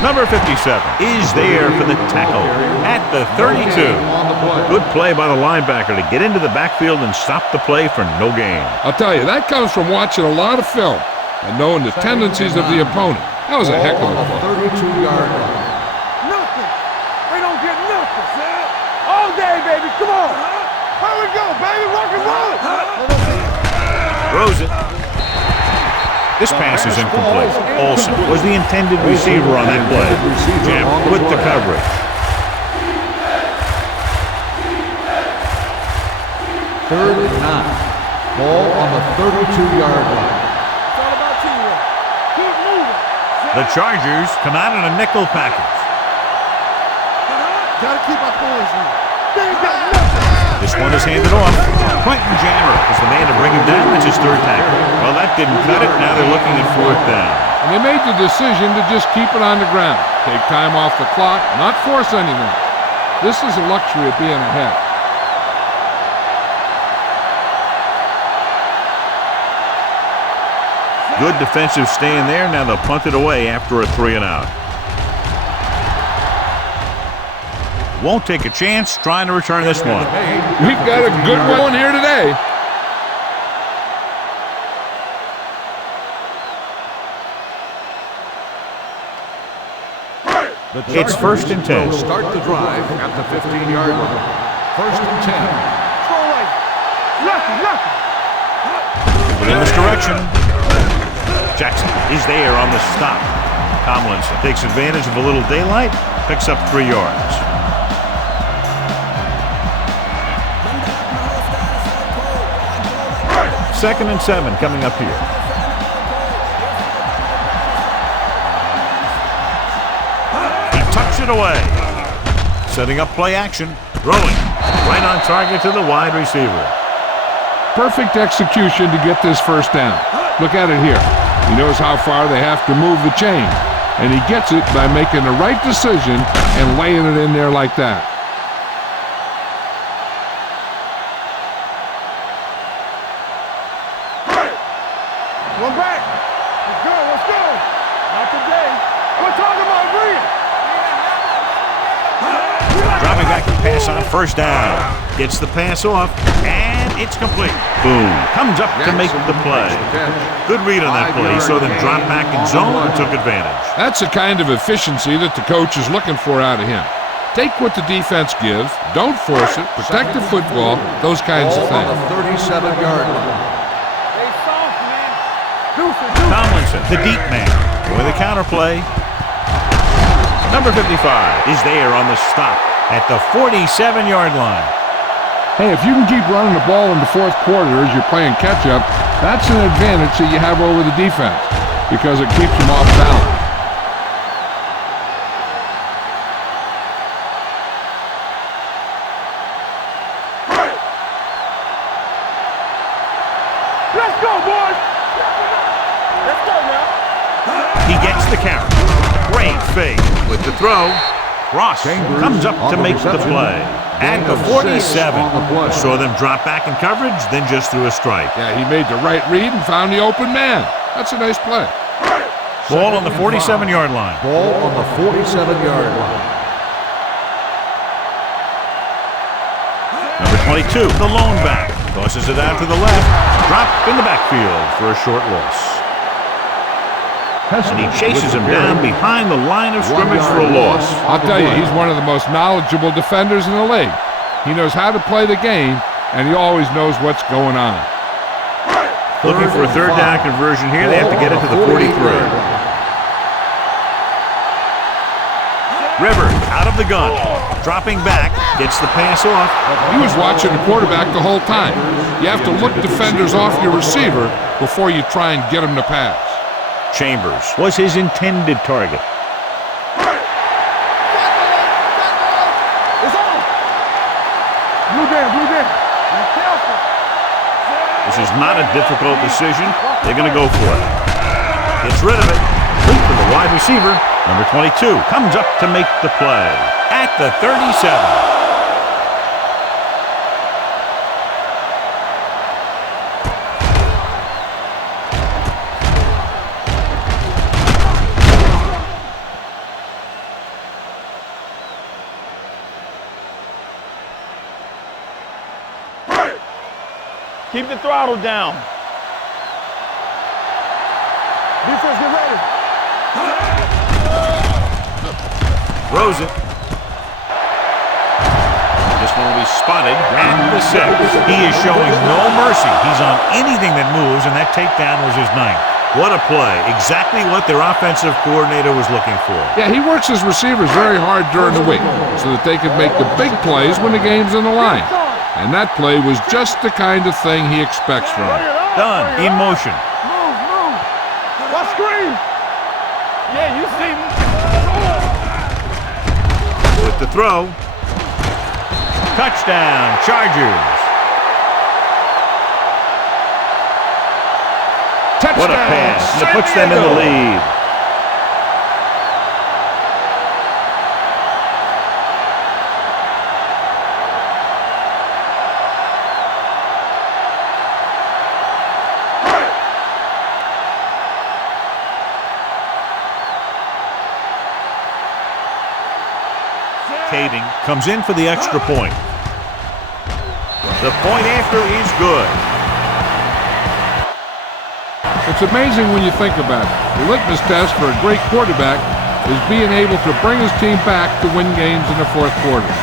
Number 57 is there for the tackle at the 32. Good play by the linebacker to get into the backfield and stop the play for no gain. I'll tell you, that comes from watching a lot of film and knowing the tendencies of the opponent. That was a heck of a play. 32-yard line. Nothing. They don't get nothing. All day, baby. Come on. Here we go, baby. Rock and roll. Throws it. This pass is incomplete. Olsen was the intended receiver on that play. Jam with the coverage. Third and 9. Ball on the 32-yard line. It's all about teamwork. Keep moving. The Chargers come out in a nickel package. Gotta keep our boys in. They ain't got nothing. This one is handed off. Quentin Jammer is the man to bring him down. That's his third tackle. Well, that didn't cut it. Now they're looking at fourth down. And they made the decision to just keep it on the ground. Take time off the clock, not force anything. This is a luxury of being ahead. Good defensive stand there. Now they'll punt it away after a 3-and-out. Won't take a chance trying to return this one. We've got a good one here today. It's 1st and 10. Will start the drive at the 15-yard line. 1st and 10. Within this direction. Jackson is there on the stop. Tomlinson takes advantage of a little daylight, picks up 3 yards. Second and 7 coming up here. He tucks it away. Setting up play action. Throwing. Right on target to the wide receiver. Perfect execution to get this first down. Look at it here. He knows how far they have to move the chain, and he gets it by making the right decision and laying it in there like that. One back. Let's go, let's go. Not today. We're talking about Reed. Dropping back to pass on 1st down. Gets the pass off, and it's complete. Boom. Comes up to make the play. Good read on that play. He saw them drop back in zone and took advantage. That's the kind of efficiency that the coach is looking for out of him. Take what the defense gives, don't force it, protect the football, those kinds of Ball on things. the 37-yard line. Stay soft, man. Tomlinson, the deep man, with a counterplay. Number 55 is there on the stop at the 47-yard line. Hey, if you can keep running the ball in the 4th quarter as you're playing catch-up, that's an advantage that you have over the defense because it keeps them off balance. Let's go, boys. Let's go now. He gets the carry. Great fake with the throw. Ross comes up to make the play. At the 47, saw them drop back in coverage, then just threw a strike. Yeah, he made the right read and found the open man. That's a nice play. Ball on the 47-yard line. Ball on the 47-yard line. Number 22, the lone back. Tosses it out to the left. Drop in the backfield for a short loss. And he chases him down behind the line of scrimmage for a loss. I'll tell you, he's one of the most knowledgeable defenders in the league. He knows how to play the game, and he always knows what's going on. Looking for a 3rd down conversion here. They have to get it to the 43. Rivers out of the gun. Dropping back, gets the pass off. He was watching the quarterback the whole time. You have to look defenders off your receiver before you try and get him to pass. Chambers was his intended target. It's on. Blue down, blue down. Be careful. This is not a difficult decision. They're going to go for it. Gets rid of it. Leap to the wide receiver. Number 22 comes up to make the play. At the 37. Keep the throttle down. Defense, get ready. Throws it. This one will be spotted at the 6. He is showing no mercy. He's on anything that moves, and that takedown was his 9th. What a play. Exactly what their offensive coordinator was looking for. Yeah, he works his receivers very hard during the week so that they can make the big plays when the game's on the line. And that play was just the kind of thing he expects from him. Done. In motion. Move, move. Watch screen. Yeah, you see me. With the throw. Touchdown, Chargers. Touchdown. What a pass. And it puts them in the lead. initiating, comes in for the extra point. The point after is good. It's amazing when you think about it. The litmus test for a great quarterback is being able to bring his team back to win games in the fourth quarter.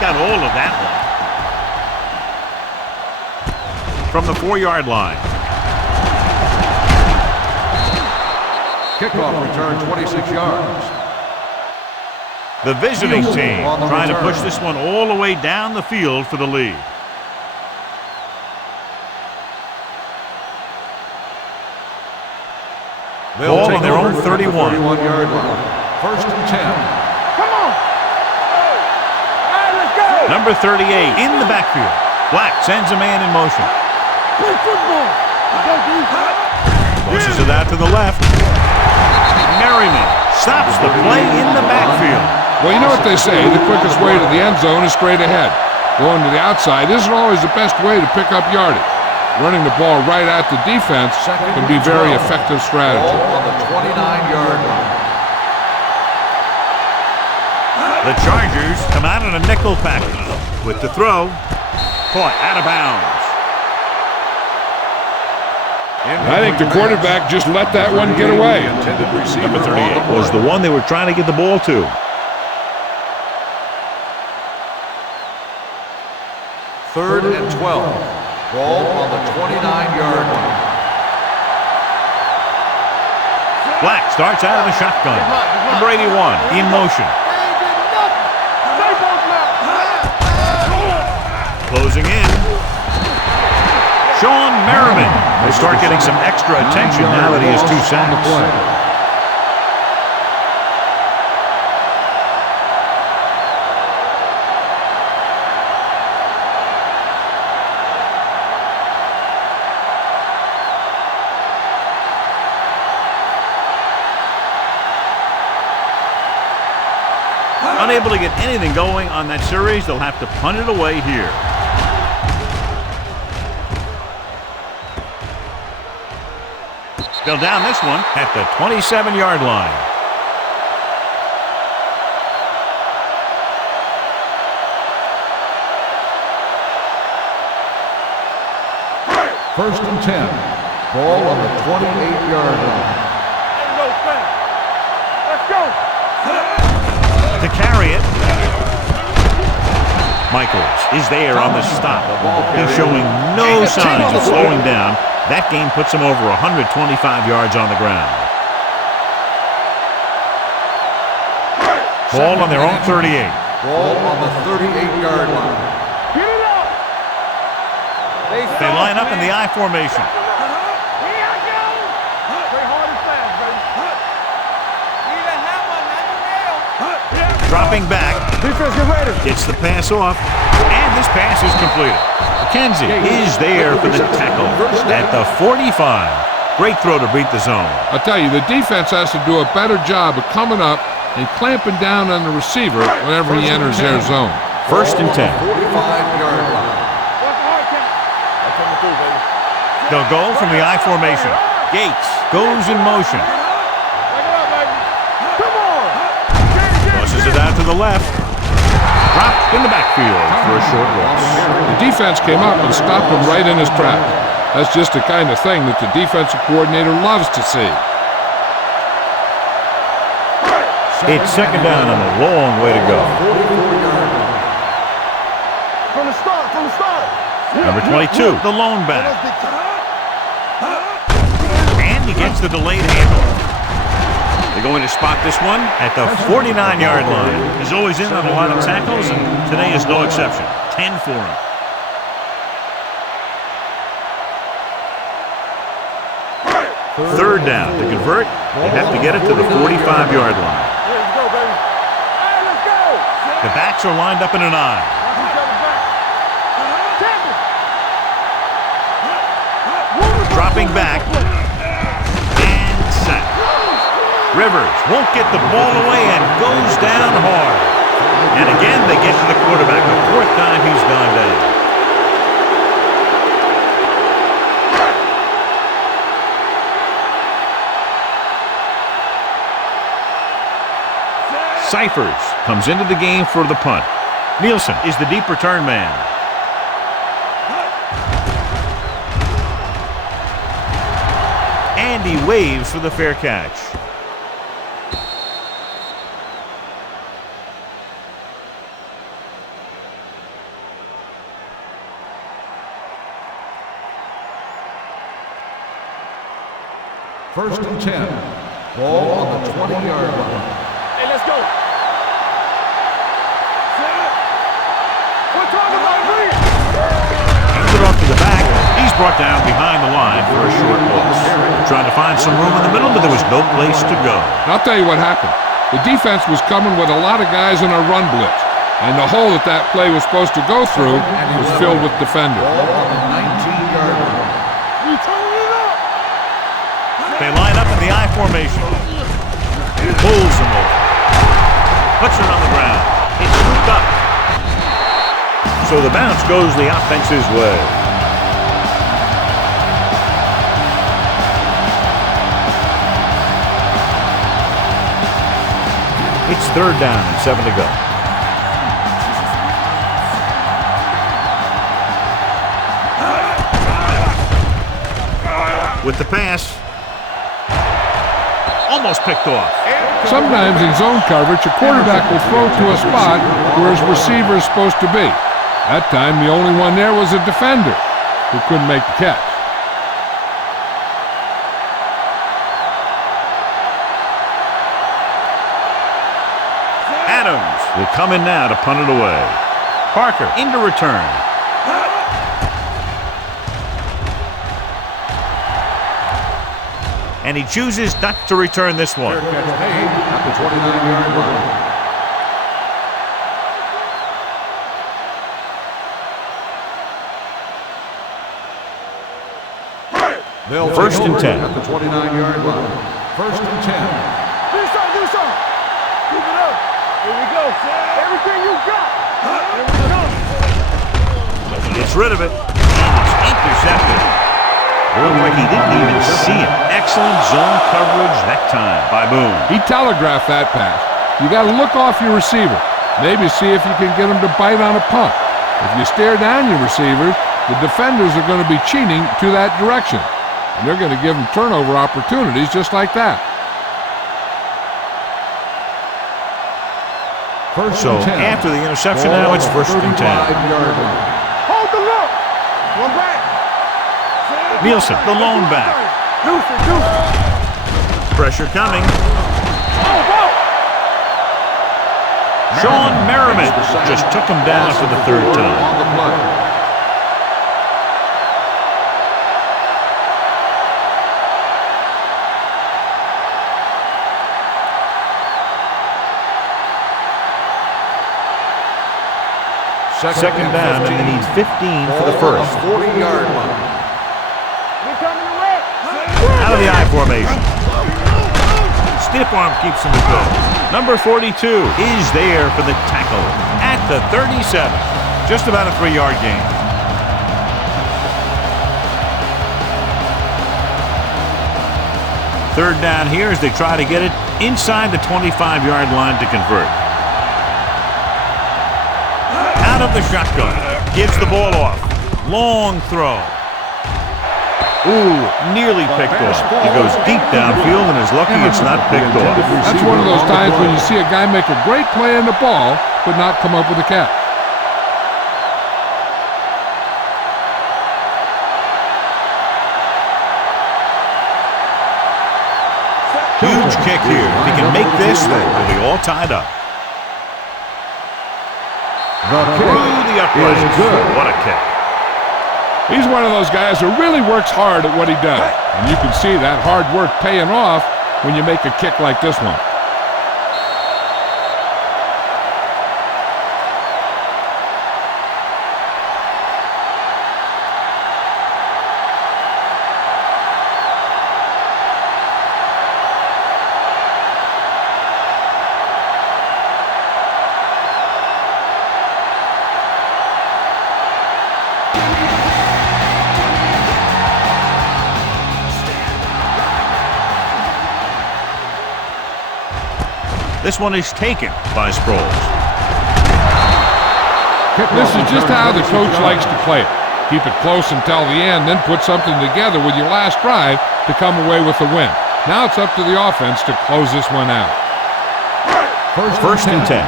Got all of that one. From the 4-yard line. Kickoff return 26 yards. The visiting team trying to push this one all the way down the field for the lead. Ball on their own 31. 31-yard line. First and 10. Number 38 in the backfield. Black sends a man in motion. Play football. Pushes it out to the left. Merriman stops the play in the backfield. Well, you know what they say, the quickest way to the end zone is straight ahead. Going to the outside isn't always the best way to pick up yardage. Running the ball right at the defense can be very effective strategy. Ball on the 29-yard line. The Chargers come out in a nickel package with the throw. Caught out of bounds. I think the quarterback just let that one get away. Number 38 was the one they were trying to get the ball to. Third and 12. Ball on the 29-yard line. Black starts out of the shotgun. Number 81 in motion. Closing in. Sean Merriman will start getting some extra attention now that he has 2 sacks. Unable to get anything going on that series, they'll have to punt it away here. They'll down this one at the 27-yard line. First and 10. Ball on the 28-yard line. Let's go. To carry it. Michaels is there on the stop. He's showing no signs of slowing down. That game puts him over 125 yards on the ground. Ball on their own 38. Ball on the 38-yard line. Get it up. They line up in the I formation. Here I go. Play hard and fast, baby. Dropping back. Defense, get ready. Gets the pass off. And this pass is completed. McKenzie is there for the tackle at the 45. Great throw to beat the zone. I'll tell you, the defense has to do a better job of coming up and clamping down on the receiver whenever he enters their zone. First and 10. 45-yard line. They'll go from the I formation. Gates goes in motion. Tosses it out to the left. Dropped in the backfield for a short loss. The defense came up and stopped him right in his tracks. That's just the kind of thing that the defensive coordinator loves to see. It's second down and a long way to go. From the start. Number 22, the lone back. And he gets the delayed handoff. They're going to spot this one at the 49-yard line. He's always in on a lot of tackles, and today is no exception. 10 for him. Third down. To convert, they have to get it to the 45-yard line. Let's go, baby. Hey, let's go. The backs are lined up in an I. dropping back. And sacked. Rivers won't get the ball away and goes down hard. And again, they get to the quarterback. The fourth time he's gone down. Cyphers comes into the game for the punt. Nielsen is the deep return man. And he waves for the fair catch. First and 10. Ball on the 20-yard line. Hey, let's go. We're talking about me. Hands it off to the back. He's brought down behind the line for a short loss. Trying to find some room in the middle, but there was no place to go. And I'll tell you what happened. The defense was coming with a lot of guys in a run blitz, and the hole that play was supposed to go through was filled with defenders. Ball on the 19-yard line. We turn it up. They line up in the I formation. Pulls him over. Puts it on the ground. It's scooped up. So the bounce goes the offense's way. It's third down and 7 to go. With the pass. Almost picked off. Sometimes in zone coverage, a quarterback will throw to a spot where his receiver is supposed to be. That time, the only one there was a defender who couldn't make the catch. Adams will come in now to punt it away. Parker into return. And he chooses not to return this one. Fair catch made at the 29-yard line. They'll First take and over 10. at the 29-yard line. First and 10. Do something. Keep it up. Here we go. Everything you got. Here we go. Gets rid of it. And it's intercepted. Looked like he didn't even see it. Excellent zone coverage that time by Boone. He telegraphed that pass. You got to look off your receiver. Maybe see if you can get him to bite on a punt. If you stare down your receivers, the defenders are going to be cheating to that direction. And they're going to give them turnover opportunities just like that. So after the interception now, it's first and 10. Hold the look. One back. Nielsen, the lone back. Deuce. Pressure coming. Oh, Sean Merriman just took him down for the third time. Second down, and they need 15 for the first. 40-yard line. We're coming to red. Out of the I formation. Stiff arm keeps him at go. Number 42 is there for the tackle at the 37. Just about a 3-yard gain. Third down here as they try to get it inside the 25-yard line to convert. Out of the shotgun. Gives the ball off. Long throw. Ooh, nearly picked off. He goes deep downfield and is lucky it's not picked off. That's one of those times when you see a guy make a great play on the ball, but not come up with a catch. Huge kick here. If he can make this, they'll be all tied up. Through the uprights. What a kick. He's one of those guys who really works hard at what he does. And you can see that hard work paying off when you make a kick like this one. This one is taken by Sproles. This is just how the coach likes to play it. Keep it close until the end, then put something together with your last drive to come away with the win. Now it's up to the offense to close this one out. First and 10.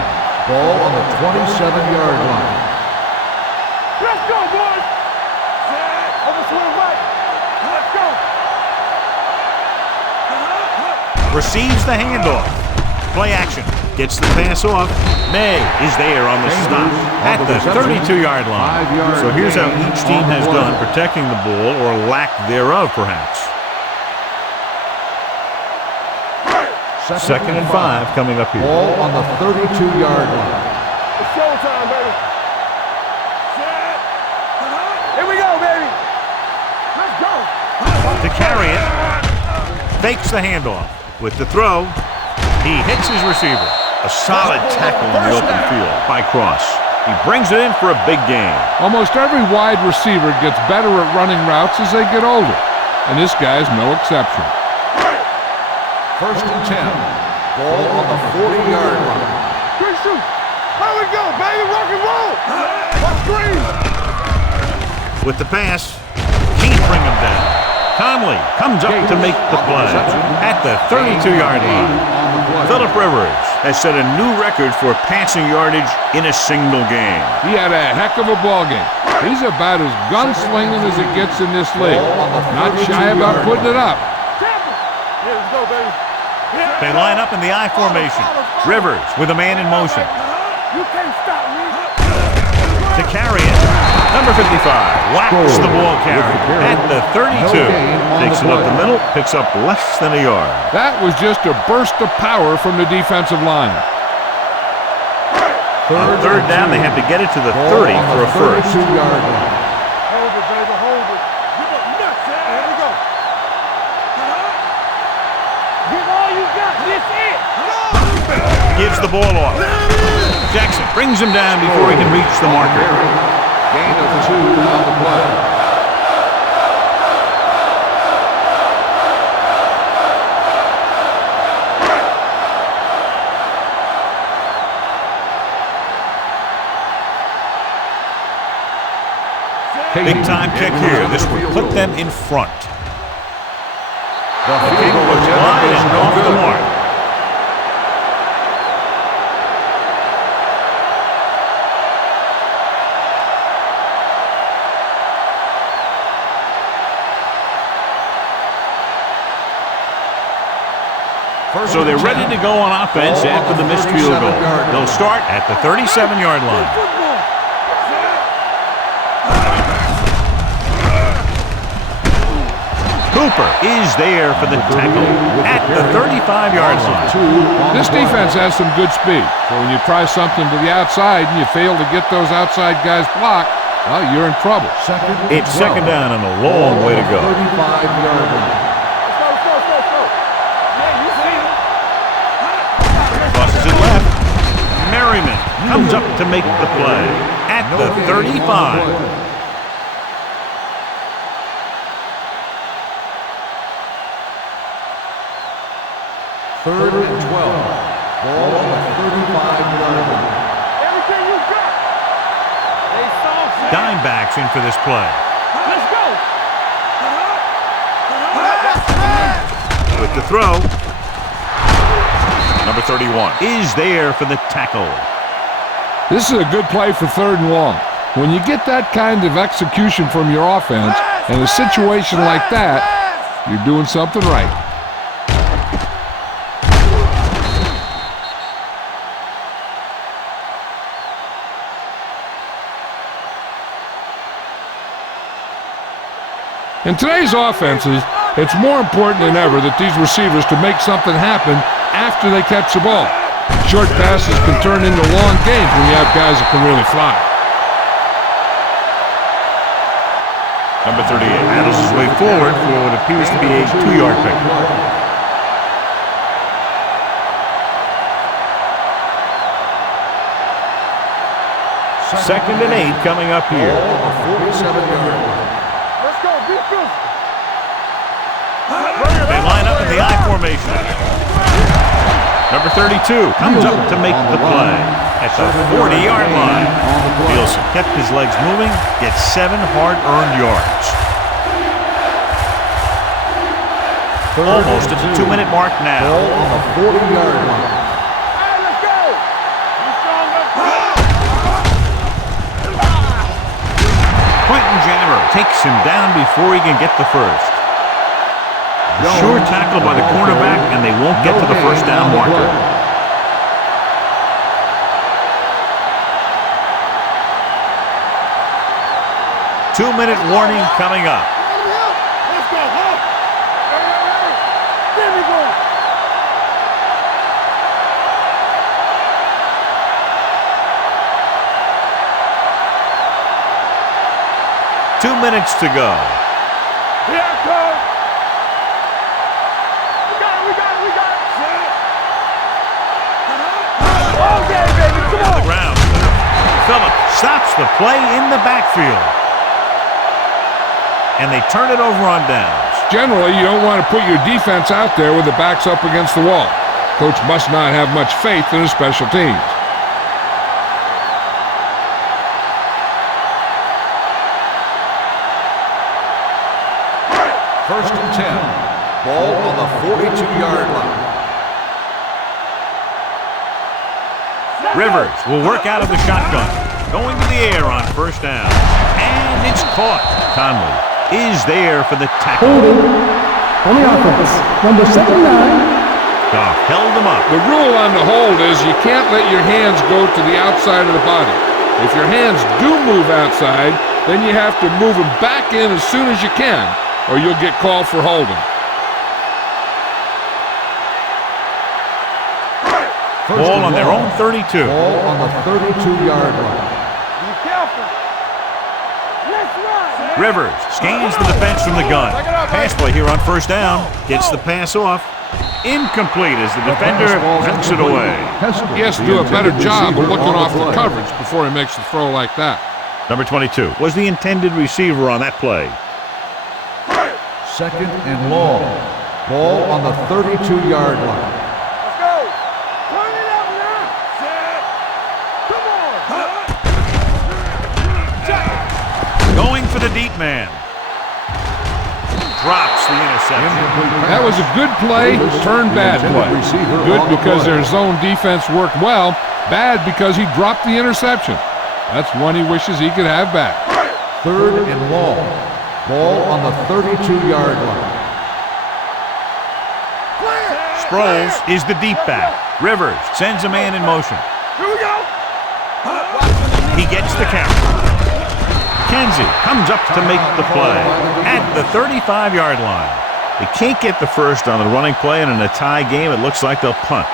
Ball on the 27-yard line. Let's go, boys! Over swing right. Let's go! Receives the handoff. Play action. Gets the pass off. May is there on the stop at the 32-yard line. So here's how each team has done protecting the ball, or lack thereof, perhaps. Second and 5 coming up here. Ball on the 32-yard line. It's showtime, baby. Here we go, baby. Let's go. To carry it. Fakes the handoff. With the throw, he hits his receiver. A solid tackle in the open field by Cross. He brings it in for a big gain. Almost every wide receiver gets better at running routes as they get older, and this guy's no exception. First and 10. Ball on the 40-yard line. Good shoot. There we go, baby. Rock and roll. Let's green. With the pass, can't bring him down. Conley comes up to make the play at the 32-yard line. Phillip Rivers has set a new record for passing yardage in a single game. He had a heck of a ball game. He's about as gunslinging as it gets in this league. Not shy about putting it up. Yeah, let's go, baby. They line up in the I formation. Rivers with a man in motion. You can't stop me. To carry it, number 55 whacks the ball carrier at the 32. Takes it up the middle, picks up less than a yard. That was just a burst of power from the defensive line. On third down, they have to get it to the 30 for a first. 32-yard line. Hold it, baby, hold it. Give up nuts. Here we go. Give all you got. This it. Gives the ball off. Jackson brings him down before he can reach the marker. Gain of 2 on the play. Big time kick here. This will put them in front. The Kick was wide and off the mark. So they're ready to go on offense after the missed field goal. They'll start at the 37-yard line. Cooper is there for the tackle at the 35-yard line. This defense has some good speed. So when you try something to the outside and you fail to get those outside guys blocked, well, you're in trouble. It's second down and a long way to go. 35-yard line. Crosses it left. Merriman comes up to make the play at the 35. Third and 12. Ball on the 35-yard line. Everything you got. They saw. Dimebacks in for this play. Let's go. With the throw, number 31 is there for the tackle. This is a good play for third and long. When you get that kind of execution from your offense in a situation like that, you're doing something right. In today's offenses, it's more important than ever that these receivers to make something happen after they catch the ball. Short passes can turn into long gains when you have guys that can really fly. Number 38 battles his way forward for what appears to be a 2-yard pickup. Second and 8 coming up here. 47-yard line. Let's go. Be good. They line up in the I formation. Number 32 comes up to make the play at the 40-yard line. Nielsen kept his legs moving, gets 7 hard-earned yards. Almost at the 2-minute mark now. Ball on the 40-yard line. Hey, let's go! You strong up Quentin Jammer takes him down before he can get the first. Sure tackle by the cornerback, and they won't get to the first down marker. Two-minute warning coming up. Let's go, huh? Hey. There we go. 2 minutes to go. Here it comes. We got it. Okay, baby, come The on. ground. Phillip stops the play in the backfield. And they turn it over on downs. Generally, you don't want to put your defense out there with the backs up against the wall. Coach must not have much faith in his special teams. First and 10. Ball on the 42-yard line. Rivers will work out of the shotgun. Going to the air on first down. And it's caught. Conley is there for the tackle. Holding on the offense. Number 79. Goff held him up. The rule on the hold is you can't let your hands go to the outside of the body. If your hands do move outside, then you have to move them back in as soon as you can, or you'll get called for holding. Ball on their own 32. Ball on the 32-yard line. Be careful. Let's run. Rivers scans the defense from the gun. Pass play here on first down. Gets the pass off. Incomplete as the defender knocks it away. He has to do a better job of looking off the coverage before he makes a throw like that. Number 22 was the intended receiver on that play. Second and long. Ball on the 32-yard line. Let's go. Turn it up now. Come on. Going for the deep man. Drops the interception. That was a good play, turned bad play. Good because their zone defense worked well, bad because he dropped the interception. That's one he wishes he could have back. Third and long. Ball on the 32-yard line. Sproles is the deep back. Rivers sends a man in motion. Here we go. He gets the count. Kenzie comes up to make the play at the 35-yard line. They can't get the first on the running play, and in a tie game, it looks like they'll punt.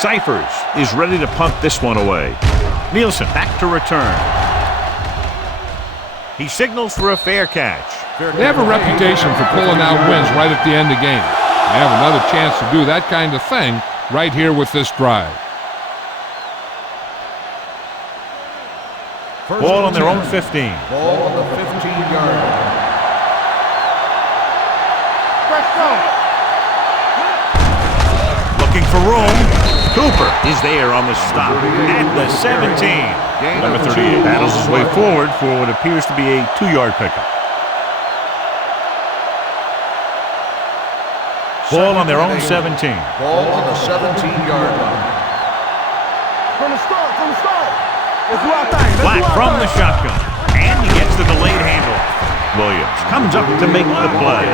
Cyphers is ready to punt this one away. Nielsen back to return. He signals for a fair catch. They have a reputation for pulling out wins right at the end of games. They have another chance to do that kind of thing right here with this drive. Ball on their own 15. Ball on the 15-yard line. Let's go. Looking for room. Cooper is there on the stop at the 17. Number 38 battles his way forward for what appears to be a 2-yard pickup. Ball on their own 17. Ball on the 17-yard line. From the start. Let's do our thing. Black from the shotgun. And he gets the delayed handoff. Williams comes up to make the play.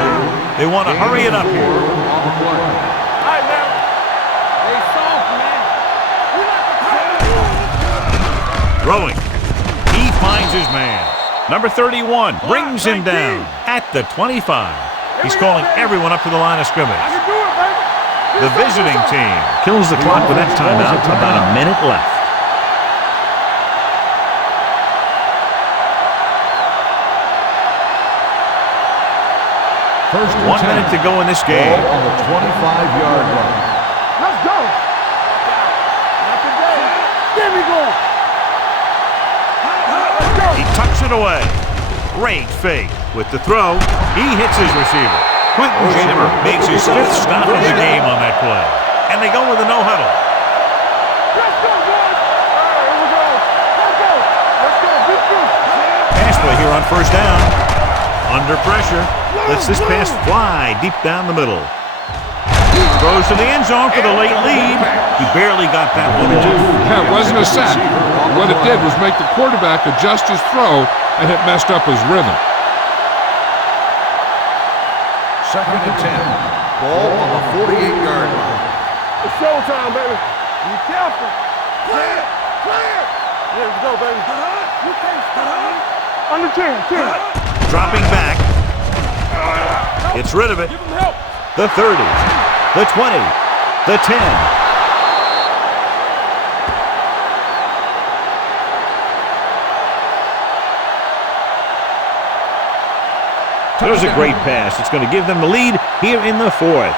They want to hurry it up here. On the play. All right, man. They soft, man. Throwing. He finds his man. Number 31 brings him down at the 25. He's calling everyone up to the line of scrimmage. I can do it, baby. The visiting team kills the clock with that timeout. About a minute left. First and 1 10. minute to go in this game. Ball on the 25-yard line. Let's go. Not today. There we go. Let's go. tucks it away. Great fake. With the throw, he hits his receiver. Quentin Jammer makes his 5th stop of the game on that play. And they go with a no-huddle. Let's go, boys! All right, here we go. Let's go. Let's go. Beat you. Pass play here on 1st down. Under pressure. Lets this pass fly deep down the middle. Throws to the end zone for the late lead. He barely got that one off. That wasn't a sack. What it did was make the quarterback adjust his throw, and it messed up his rhythm. 2nd and 10. Ball on the 48-yard line. It's showtime, baby. Be careful. Clear it. Clear it. Here we go, baby. You can't stop. Under 10. Dropping back. Gets rid of it. Give him help. The 30. The 20. The 10. That was a great pass. It's going to give them the lead here in the 4th.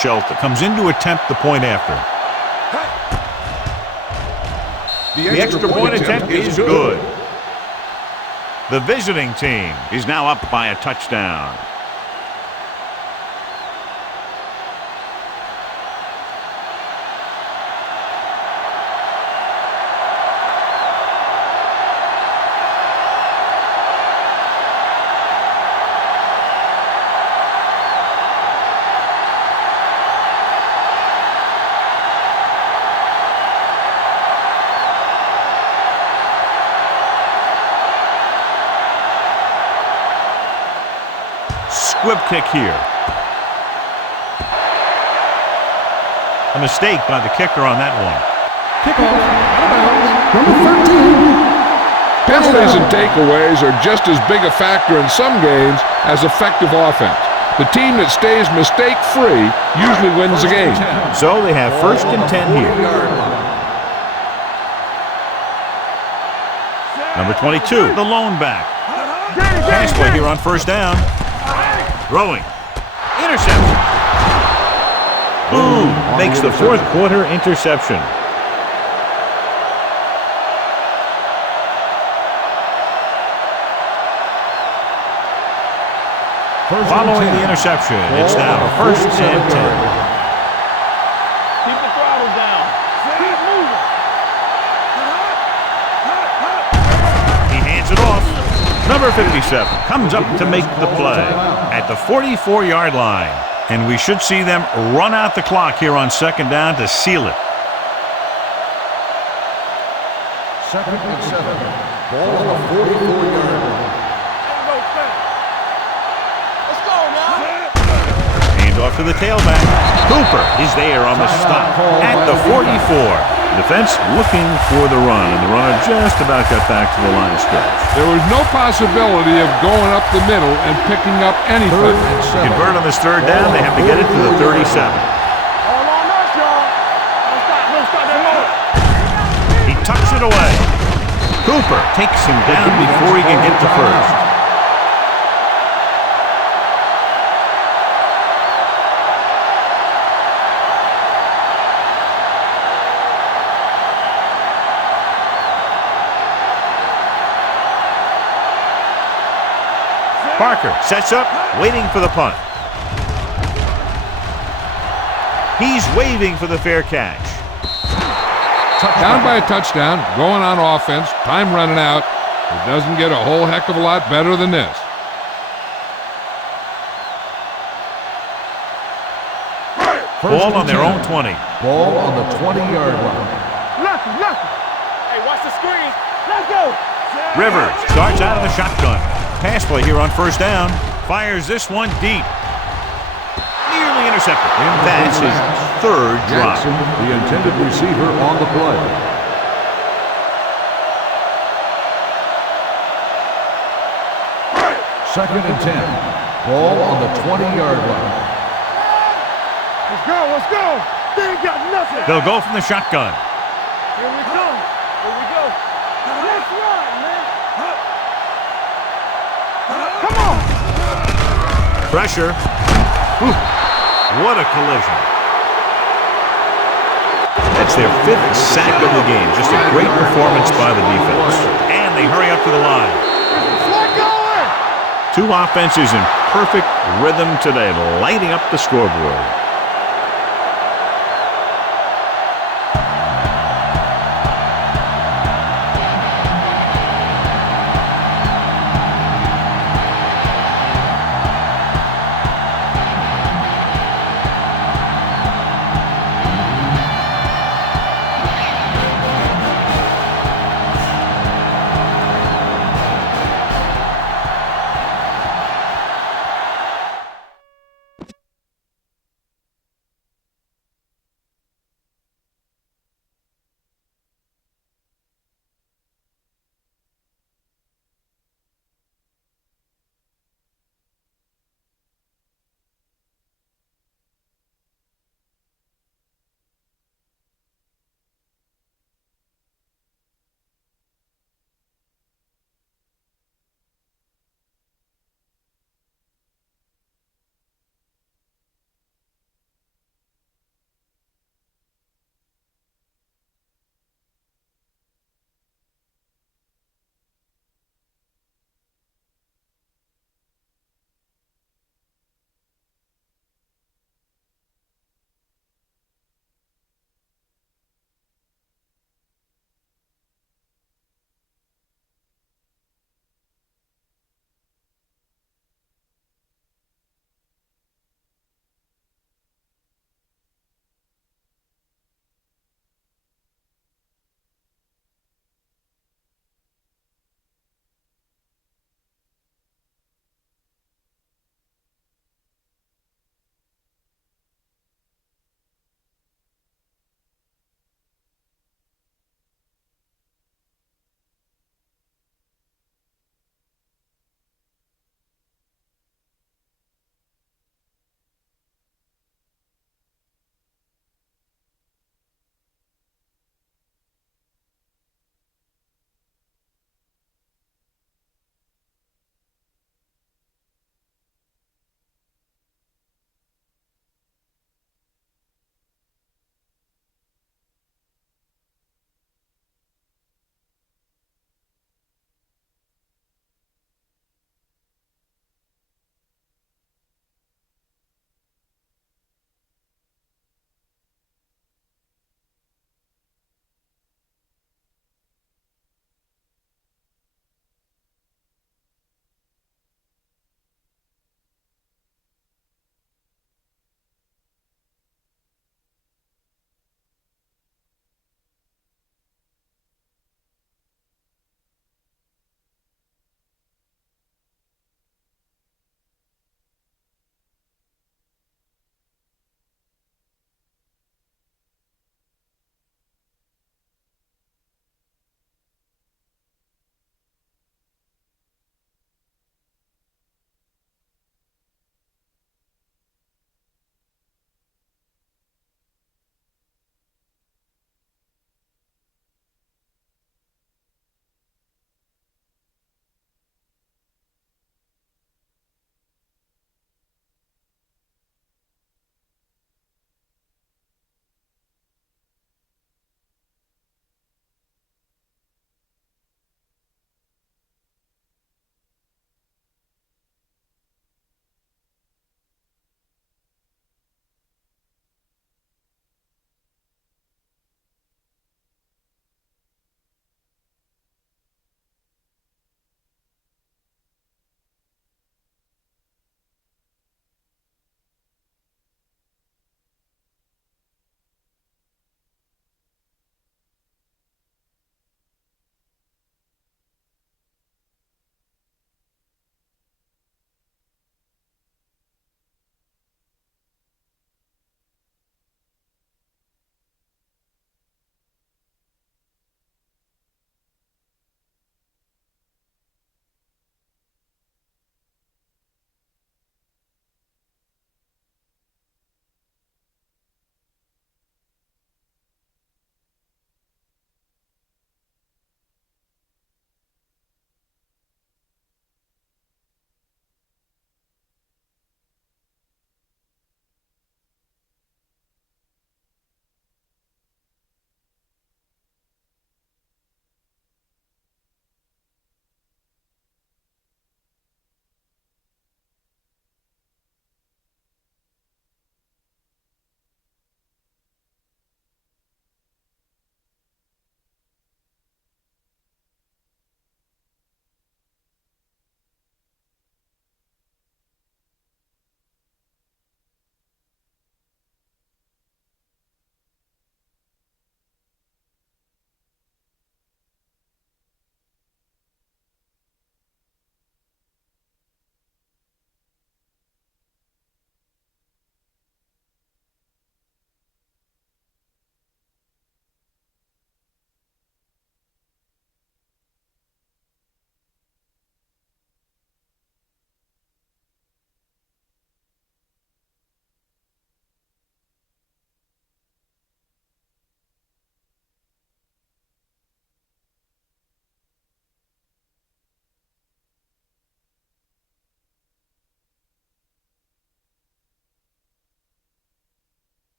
Shelton comes in to attempt the point after. The extra point attempt is good. The visiting team is now up by a touchdown. Squib kick here. A mistake by the kicker on that one. Kickoff, out of bounds, number 13. Penalties and takeaways are just as big a factor in some games as effective offense. The team that stays mistake-free usually wins the game. So they have 1st and 10 here. Number 22, the lone back. Pass play here on 1st down. Throwing. Interception. Boom. Makes the 4th quarter interception. Following the interception, it's now 1st and 10. Keep the throttle down. Keep moving. He hands it off. Number 57 comes up to make the play at the 44-yard line. And we should see them run out the clock here on 2nd down to seal it. 2nd and 7. Ball on the 44-yard line. Let's go now. Hand off to the tailback. Cooper is there on the stop at the 44. Defense looking for the run, and the runner just about got back to the line of scrimmage. There was no possibility of going up the middle and picking up anything. To convert on this 3rd down, they have to get it to the 37. All on us, y'all. Don't stop that moment. He tucks it away. Cooper takes him down before he can get to 1st. Parker sets up, waiting for the punt. He's waving for the fair catch. Down by a touchdown, going on offense, time running out. It doesn't get a whole heck of a lot better than this. Ball on their own 20. Ball on the 20-yard line. Lucky. Hey, watch the screen. Let's go. Rivers starts out of the shotgun. Pass play here on 1st down. Fires this one deep. Nearly intercepted. That's his 3rd drop. Jackson, the intended receiver on the play. Second and 10. Ball on the 20-yard line. Let's go. They ain't got nothing. They'll go from the shotgun. Here we Pressure. Whew. What a collision. That's their 5th sack of the game. Just a great performance by the defense. And they hurry up to the line. Two offenses in perfect rhythm today, lighting up the scoreboard.